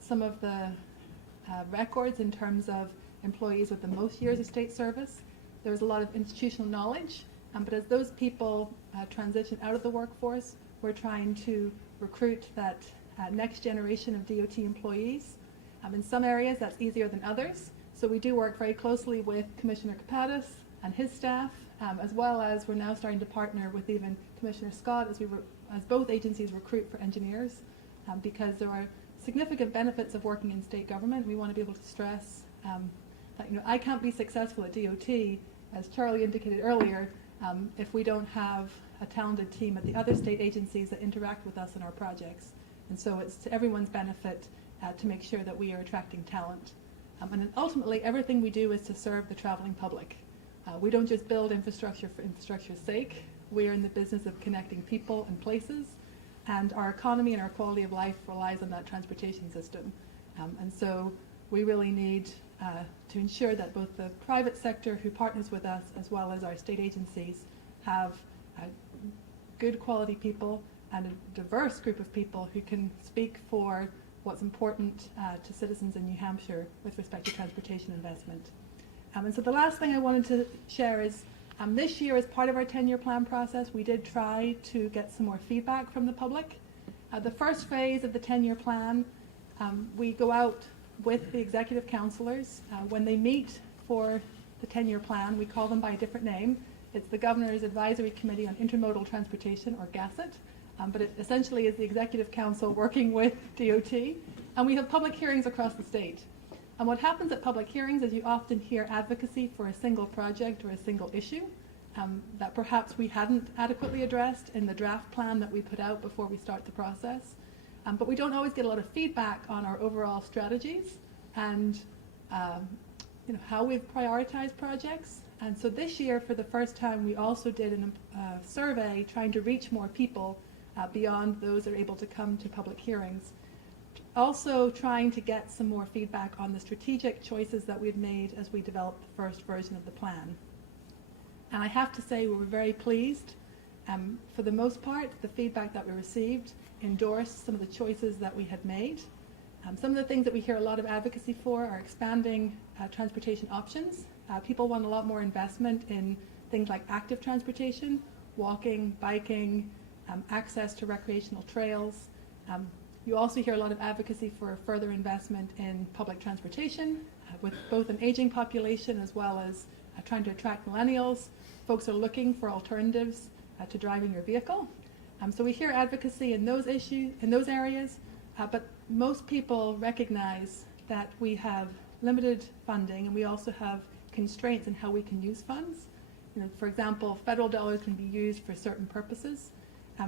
some of the records in terms of employees with the most years of state service. There's a lot of institutional knowledge, but as those people transition out of the workforce, we're trying to recruit that next generation of DOT employees. In some areas that's easier than others, so we do work very closely with Commissioner Copadis and his staff, as well as we're now starting to partner with even Commissioner Scott as both agencies recruit for engineers, because there are significant benefits of working in state government. We want to be able to stress that, you know, I can't be successful at DOT, as Charlie indicated earlier, if we don't have a talented team at the other state agencies that interact with us in our projects. And so it's to everyone's benefit to make sure that we are attracting talent. And ultimately, everything we do is to serve the traveling public. We don't just build infrastructure for infrastructure's sake. We are in the business of connecting people and places, and our economy and our quality of life relies on that transportation system. And so we really need to ensure that both the private sector who partners with us as well as our state agencies have good quality people and a diverse group of people who can speak for what's important to citizens in New Hampshire with respect to transportation investment. And so the last thing I wanted to share is this year, as part of our 10-year plan process, we did try to get some more feedback from the public. The first phase of the 10-year plan, we go out with the executive counselors. When they meet for the 10-year plan, we call them by a different name. It's the Governor's Advisory Committee on Intermodal Transportation, or GASIT. But it essentially is the Executive Council working with DOT. And we have public hearings across the state. And what happens at public hearings is you often hear advocacy for a single project or a single issue that perhaps we hadn't adequately addressed in the draft plan that we put out before we start the process. But we don't always get a lot of feedback on our overall strategies and how we've prioritized projects. And so this year, for the first time, we also did a survey trying to reach more people beyond those that are able to come to public hearings. Also trying to get some more feedback on the strategic choices that we've made as we developed the first version of the plan. And I have to say we were very pleased. For the most part, the feedback that we received endorsed some of the choices that we had made. Some of the things that we hear a lot of advocacy for are expanding transportation options. People want a lot more investment in things like active transportation, walking, biking, access to recreational trails. You also hear a lot of advocacy for further investment in public transportation, with both an aging population as well as trying to attract millennials. Folks are looking for alternatives to driving your vehicle. So we hear advocacy in those issues, in those areas, but most people recognize that we have limited funding and we also have constraints in how we can use funds. For example, federal dollars can be used for certain purposes.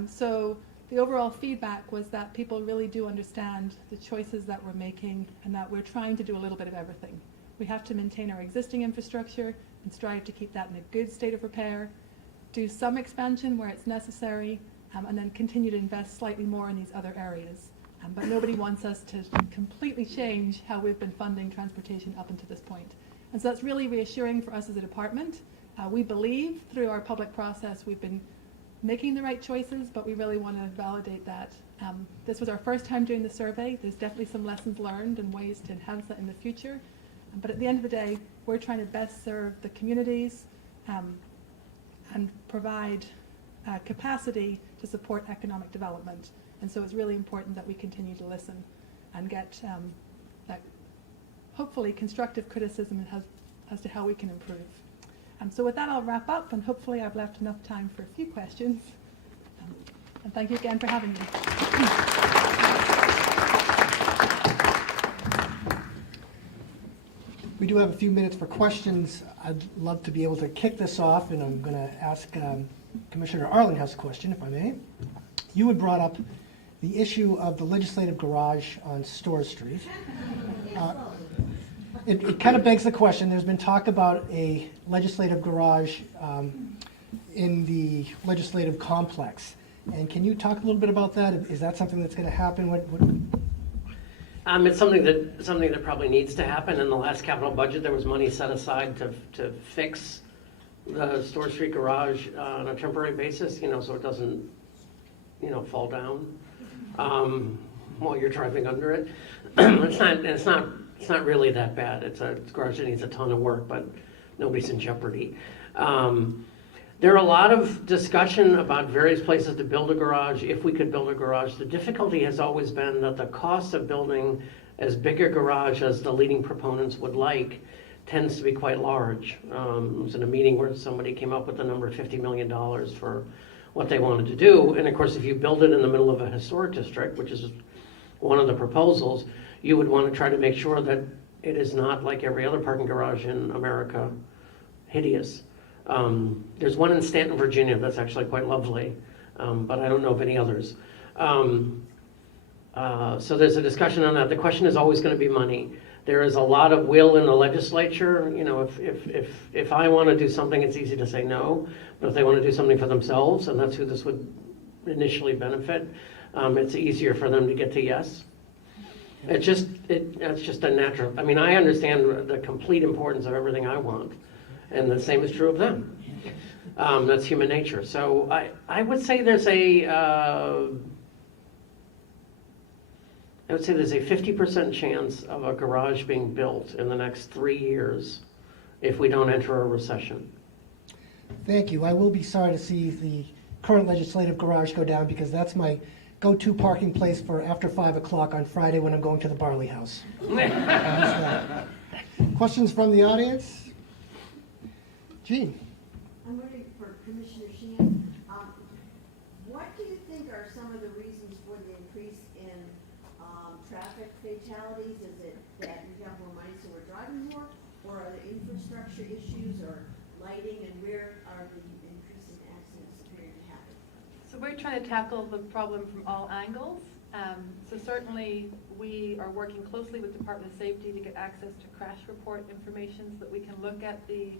So the overall feedback was that people really do understand the choices that we're making and that we're trying to do a little bit of everything. We have to maintain our existing infrastructure and strive to keep that in a good state of repair, do some expansion where it's necessary, and then continue to invest slightly more in these other areas. But nobody wants us to completely change how we've been funding transportation up until this point. And so that's really reassuring for us as a department. We believe through our public process we've been making the right choices, but we really want to validate that. This was our first time doing the survey. There's definitely some lessons learned and ways to enhance that in the future. But at the end of the day, we're trying to best serve the communities and provide capacity to support economic development. And so it's really important that we continue to listen and get that hopefully constructive criticism as to how we can improve. So with that, I'll wrap up, and hopefully I've left enough time for a few questions. And thank you again for having me. We do have a few minutes for questions. I'd love to be able to kick this off, and I'm going to ask Commissioner Arlinghaus a question, if I may. You had brought up the issue of the legislative garage on Store Street. It kind of begs the question. There's been talk about a legislative garage in the legislative complex. And can you talk a little bit about that? Is that something that's going to happen? It's something that probably needs to happen. In the last capital budget, there was money set aside to fix the Store Street garage on a temporary basis, so it doesn't, fall down while you're driving under it. It's not really that bad. It's a garage that needs a ton of work, but nobody's in jeopardy. There are a lot of discussion about various places to build a garage, if we could build a garage. The difficulty has always been that the cost of building as big a garage as the leading proponents would like tends to be quite large. I was in a meeting where somebody came up with the number of $50 million for what they wanted to do. And of course, if you build it in the middle of a historic district, which is one of the proposals, you would want to try to make sure that it is not like every other parking garage in America, hideous. There's one in Stanton, Virginia that's actually quite lovely, but I don't know of any others. So there's a discussion on that. The question is always going to be money. There is a lot of will in the legislature. If I want to do something, it's easy to say no. But if they want to do something for themselves, and that's who this would initially benefit, it's easier for them to get to yes. It's just a natural. I understand the complete importance of everything I want, and the same is true of them. That's human nature. So I would say there's a 50% chance of a garage being built in the next 3 years if we don't enter a recession. Thank you. I will be sorry to see the current legislative garage go down, because that's my go-to parking place for after 5 o'clock on Friday when I'm going to the Barley House. Questions from the audience? Jean. I'm wondering for Commissioner Sheehan, what do you think are some of the reasons for the increase in traffic fatalities? Is it that we have more money so we're driving more, or are the infrastructure issues or lighting, and where are the increasing accidents appearing to happen? So we're trying to tackle the problem from all angles. So certainly we are working closely with Department of Safety to get access to crash report information so that we can look at the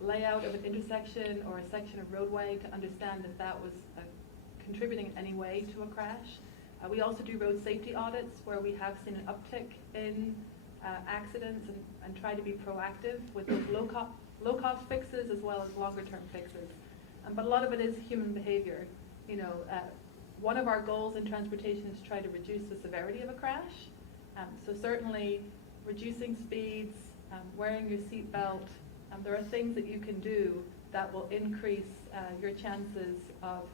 layout of an intersection or a section of roadway to understand if that was contributing in any way to a crash. We also do road safety audits where we have seen an uptick in accidents and try to be proactive with those low-cost fixes as well as longer-term fixes. But a lot of it is human behavior. One of our goals in transportation is to try to reduce the severity of a crash. So certainly reducing speeds, wearing your seatbelt, there are things that you can do that will increase your chances of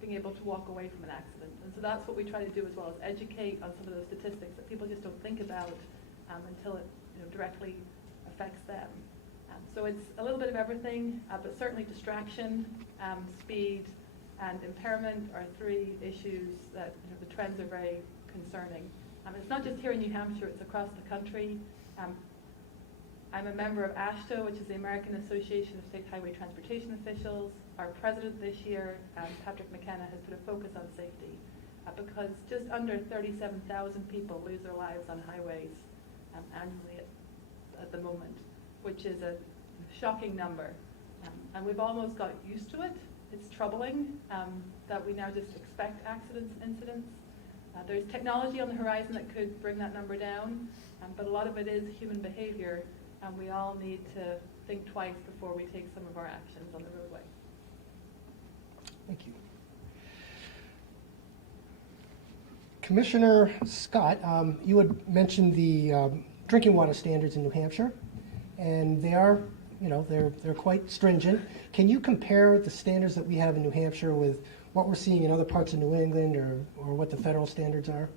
being able to walk away from an accident. And so that's what we try to do as well, is educate on some of those statistics that people just don't think about until directly affects them. So it's a little bit of everything, but certainly distraction, speed, and impairment are three issues that the trends are very concerning. It's not just here in New Hampshire, it's across the country. I'm a member of AASHTO, which is the American Association of State Highway Transportation Officials. Our president this year, Patrick McKenna, has put a focus on safety because just under 37,000 people lose their lives on highways annually at the moment, which is a shocking number. And we've almost got used to it. It's troubling that we now just expect accidents, incidents. There's technology on the horizon that could bring that number down, but a lot of it is human behavior, and we all need to think twice before we take some of our actions on the roadway. Thank you. Commissioner Scott, you had mentioned the drinking water standards in New Hampshire, and they are, they're quite stringent. Can you compare the standards that we have in New Hampshire with what we're seeing in other parts of New England, or what the federal standards are?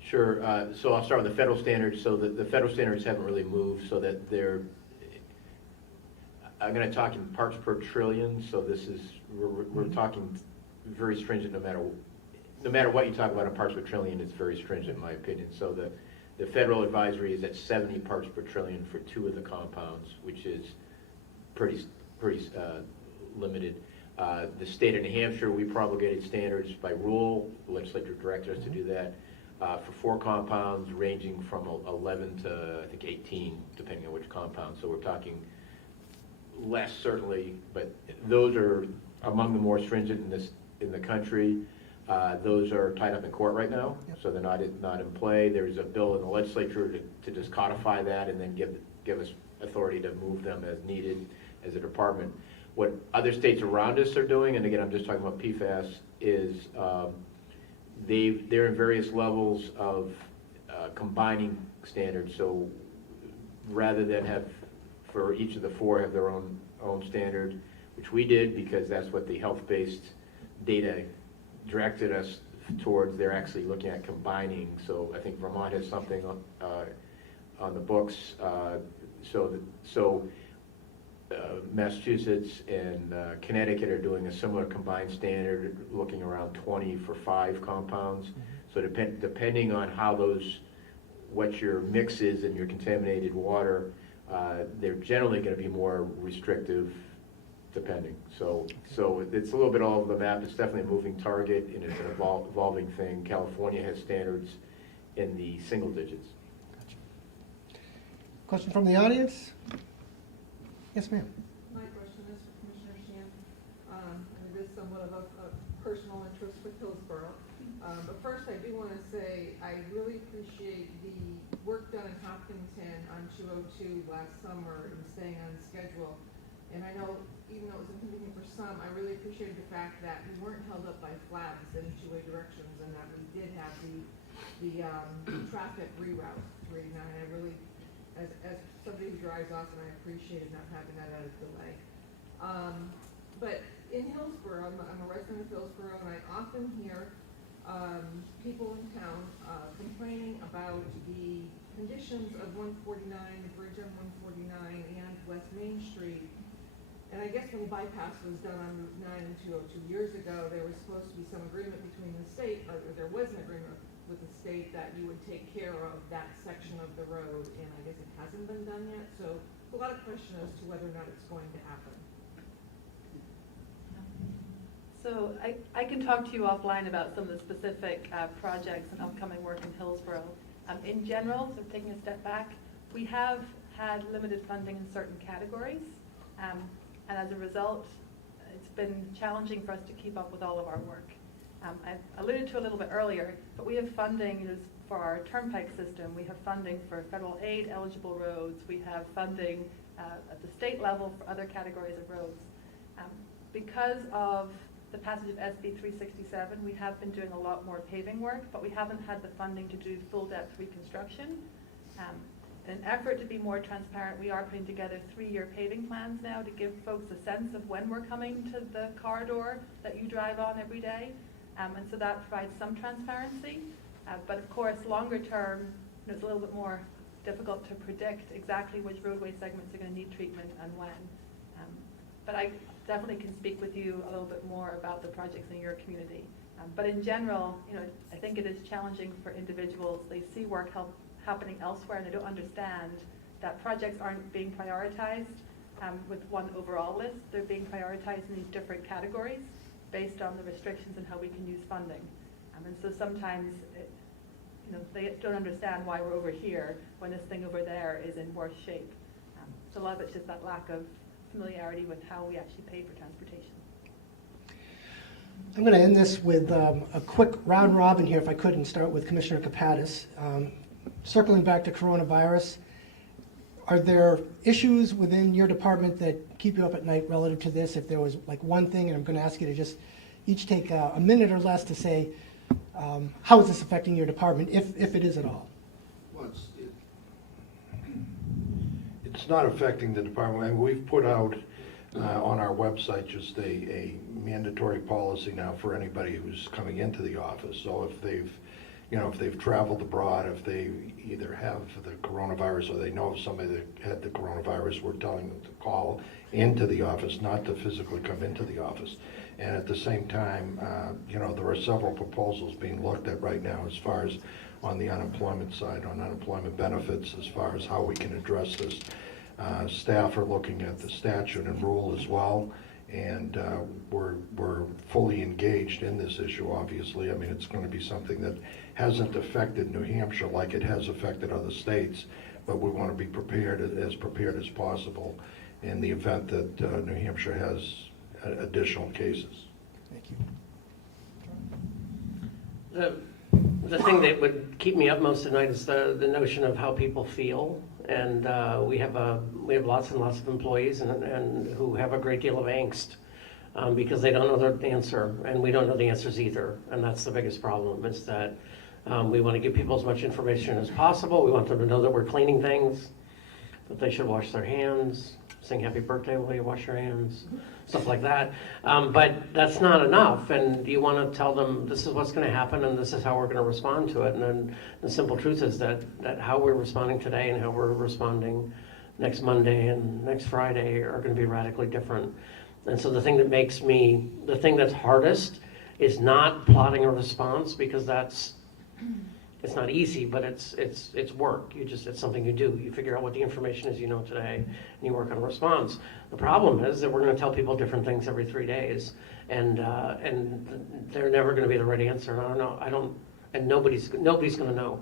Sure. So I'll start with the federal standards. So the federal standards haven't really moved, so that they're, I'm going to talk in parts per trillion. So this is, we're talking very stringent no matter what you talk about in parts per trillion, it's very stringent in my opinion. So the federal advisory is at 70 parts per trillion for 2 of the compounds, which is pretty limited. The state of New Hampshire, we promulgated standards by rule. The legislature directed us to do that for 4 compounds, ranging from 11 to I think 18, depending on which compound. So we're talking less certainly, but those are among the more stringent in the country. Those are tied up in court right now, so they're not in play. There's a bill in the legislature to just codify that and then give us authority to move them as needed as a department. What other states around us are doing, and again I'm just talking about PFAS, is they're in various levels of combining standards. So rather than have for each of the 4 have their own standard, which we did because that's what the health-based data directed us towards, they're actually looking at combining. So I think Vermont has something on the books. Massachusetts and Connecticut are doing a similar combined standard, looking around 20 for 5 compounds. So depending on how what your mix is in your contaminated water, they're generally going to be more restrictive depending. So it's a little bit all over the map. It's definitely a moving target, and it's an evolving thing. California has standards in the single digits. Gotcha. Question from the audience? Yes, ma'am. My question is for Commissioner Sheehan, and it is somewhat of a personal interest with Hillsborough. But first, I do want to say I really appreciate the work done in Hopkinton on 202 last summer and staying on schedule. And I know, even though it was inconvenient for some, I really appreciated the fact that we weren't held up by flags in 2-way directions, and that we did have the traffic reroute 389. I really, as somebody who drives often, I appreciated not having that at a delay. But in Hillsborough, I'm a resident of Hillsborough, and I often hear people in town complaining about the conditions of 149, the bridge on 149, and West Main Street. And I guess when the bypass was done on Route 9 and 202 years ago, there was supposed to be some agreement between the state, or there was an agreement with the state that you would take care of that section of the road, and I guess it hasn't been done yet. So there's a lot of question as to whether or not it's going to happen. So I can talk to you offline about some of the specific projects and upcoming work in Hillsborough. In general, so taking a step back, we have had limited funding in certain categories. And as a result, it's been challenging for us to keep up with all of our work. I alluded to a little bit earlier, but we have funding for our turnpike system. We have funding for federal aid eligible roads. We have funding at the state level for other categories of roads. Because of the passage of SB 367, we have been doing a lot more paving work, but we haven't had the funding to do full depth reconstruction. In an effort to be more transparent, we are putting together 3-year paving plans now to give folks a sense of when we're coming to the corridor that you drive on every day. And so that provides some transparency. But of course, longer term, it's a little bit more difficult to predict exactly which roadway segments are going to need treatment and when. But I definitely can speak with you a little bit more about the projects in your community. But in general, I think it is challenging for individuals. They see work happening elsewhere and they don't understand that projects aren't being prioritized with one overall list. They're being prioritized in these different categories based on the restrictions and how we can use funding. And so sometimes they don't understand why we're over here when this thing over there is in worse shape. So a lot of it's just that lack of familiarity with how we actually pay for transportation. I'm going to end this with a quick round robin here, if I could, and start with Commissioner Copadis. Circling back to coronavirus, are there issues within your department that keep you up at night relative to this? If there was like one thing, and I'm going to ask you to just each take a minute or less to say, how is this affecting your department, if it is at all? Well, it's not affecting the department. I mean, we've put out on our website just a mandatory policy now for anybody who's coming into the office. So if they've traveled abroad, if they either have the coronavirus or they know of somebody that had the coronavirus, we're telling them to call into the office, not to physically come into the office. And at the same time, there are several proposals being looked at right now as far as on the unemployment side, on unemployment benefits, as far as how we can address this. Staff are looking at the statute and rule as well, and we're fully engaged in this issue, obviously. I mean, it's going to be something that hasn't affected New Hampshire like it has affected other states, but we want to be prepared as possible in the event that New Hampshire has additional cases. Thank you. The thing that would keep me up most at night is the notion of how people feel. And we have lots and lots of employees and who have a great deal of angst because they don't know the answer, and we don't know the answers either. And that's the biggest problem, is that we want to give people as much information as possible. We want them to know that we're cleaning things, that they should wash their hands, sing happy birthday while you wash your hands, stuff like that. But that's not enough, and you want to tell them this is what's going to happen and this is how we're going to respond to it. And then the simple truth is that how we're responding today and how we're responding next Monday and next Friday are going to be radically different. And so the thing that's hardest is not plotting a response, because it's not easy, but it's work. It's something you do. You figure out what the information is today, and you work on a response. The problem is that we're going to tell people different things every 3 days, and they're never going to be the right answer. And I don't, and nobody's going to know.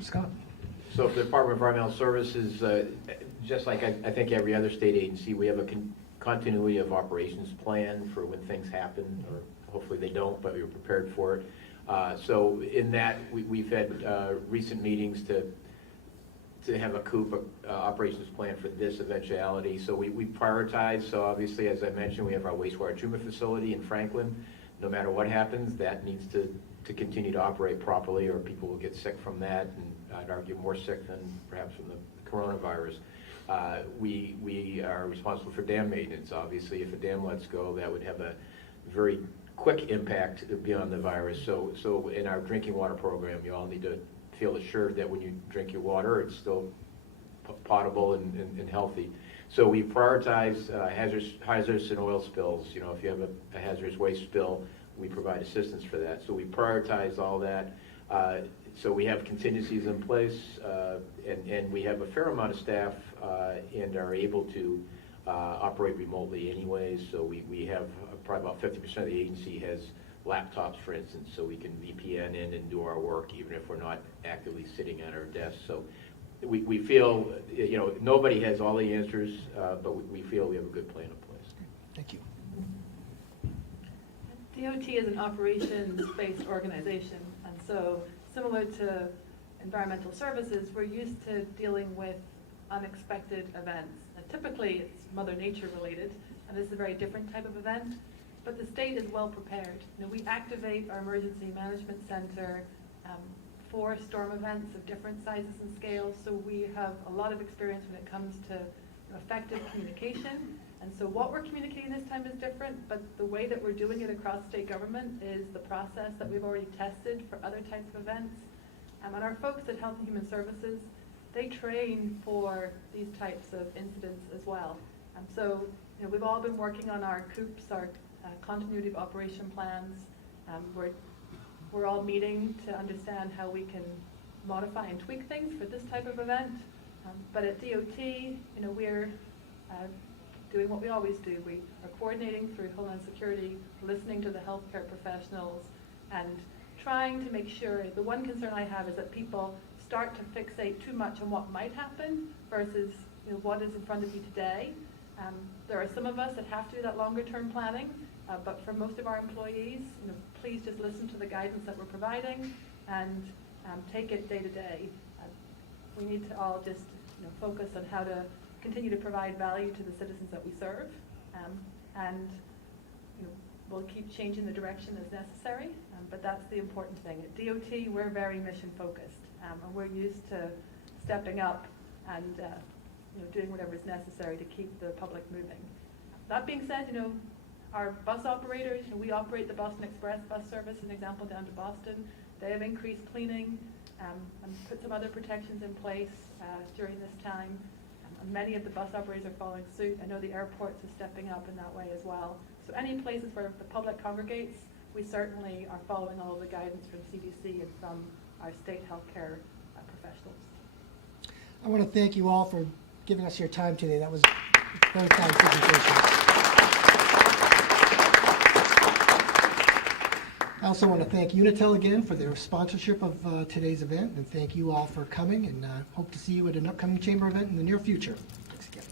Scott. So for the Department of Environmental Services, just like I think every other state agency, we have a continuity of operations plan for when things happen, or hopefully they don't, but we're prepared for it. So in that, we've had recent meetings to have a COOP operations plan for this eventuality. So we prioritize. So obviously, as I mentioned, we have our wastewater treatment facility in Franklin. No matter what happens, that needs to continue to operate properly, or people will get sick from that, and I'd argue more sick than perhaps from the coronavirus. We are responsible for dam maintenance. Obviously, if a dam lets go, that would have a very quick impact beyond the virus. So in our drinking water program, you all need to feel assured that when you drink your water, it's still potable and healthy. So we prioritize hazardous and oil spills. If you have a hazardous waste spill, we provide assistance for that. So we prioritize all that. So we have contingencies in place, and we have a fair amount of staff and are able to operate remotely anyways. So we have probably about 50% of the agency has laptops, for instance, so we can VPN in and do our work even if we're not actively sitting at our desk. So we feel, nobody has all the answers, but we feel we have a good plan in place. Thank you. DOT is an operations-based organization, and so similar to environmental services, we're used to dealing with unexpected events. And typically, it's Mother Nature related, and this is a very different type of event, but the state is well prepared. We activate our emergency management center for storm events of different sizes and scales, so we have a lot of experience when it comes to effective communication. And so what we're communicating this time is different, but the way that we're doing it across state government is the process that we've already tested for other types of events. And our folks at Health and Human Services, they train for these types of incidents as well. So we've all been working on our COOPs, our continuity of operation plans. We're all meeting to understand how we can modify and tweak things for this type of event. But at DOT, we're doing what we always do. We are coordinating through Homeland Security, listening to the healthcare professionals, and trying to make sure. The one concern I have is that people start to fixate too much on what might happen versus what is in front of you today. There are some of us that have to do that longer term planning, but for most of our employees, please just listen to the guidance that we're providing and take it day to day. We need to all just focus on how to continue to provide value to the citizens that we serve, and we'll keep changing the direction as necessary, but that's the important thing. At DOT, we're very mission focused, and we're used to stepping up and doing whatever is necessary to keep the public moving. That being said, our bus operators, we operate the Boston Express bus service, an example, down to Boston. They have increased cleaning and put some other protections in place during this time. Many of the bus operators are following suit. I know the airports are stepping up in that way as well. So any places where the public congregates, we certainly are following all of the guidance from CDC and from our state healthcare professionals. I want to thank you all for giving us your time today. That was a very fine presentation. I also want to thank Unitel again for their sponsorship of today's event, and thank you all for coming, and hope to see you at an upcoming chamber event in the near future. Thanks again.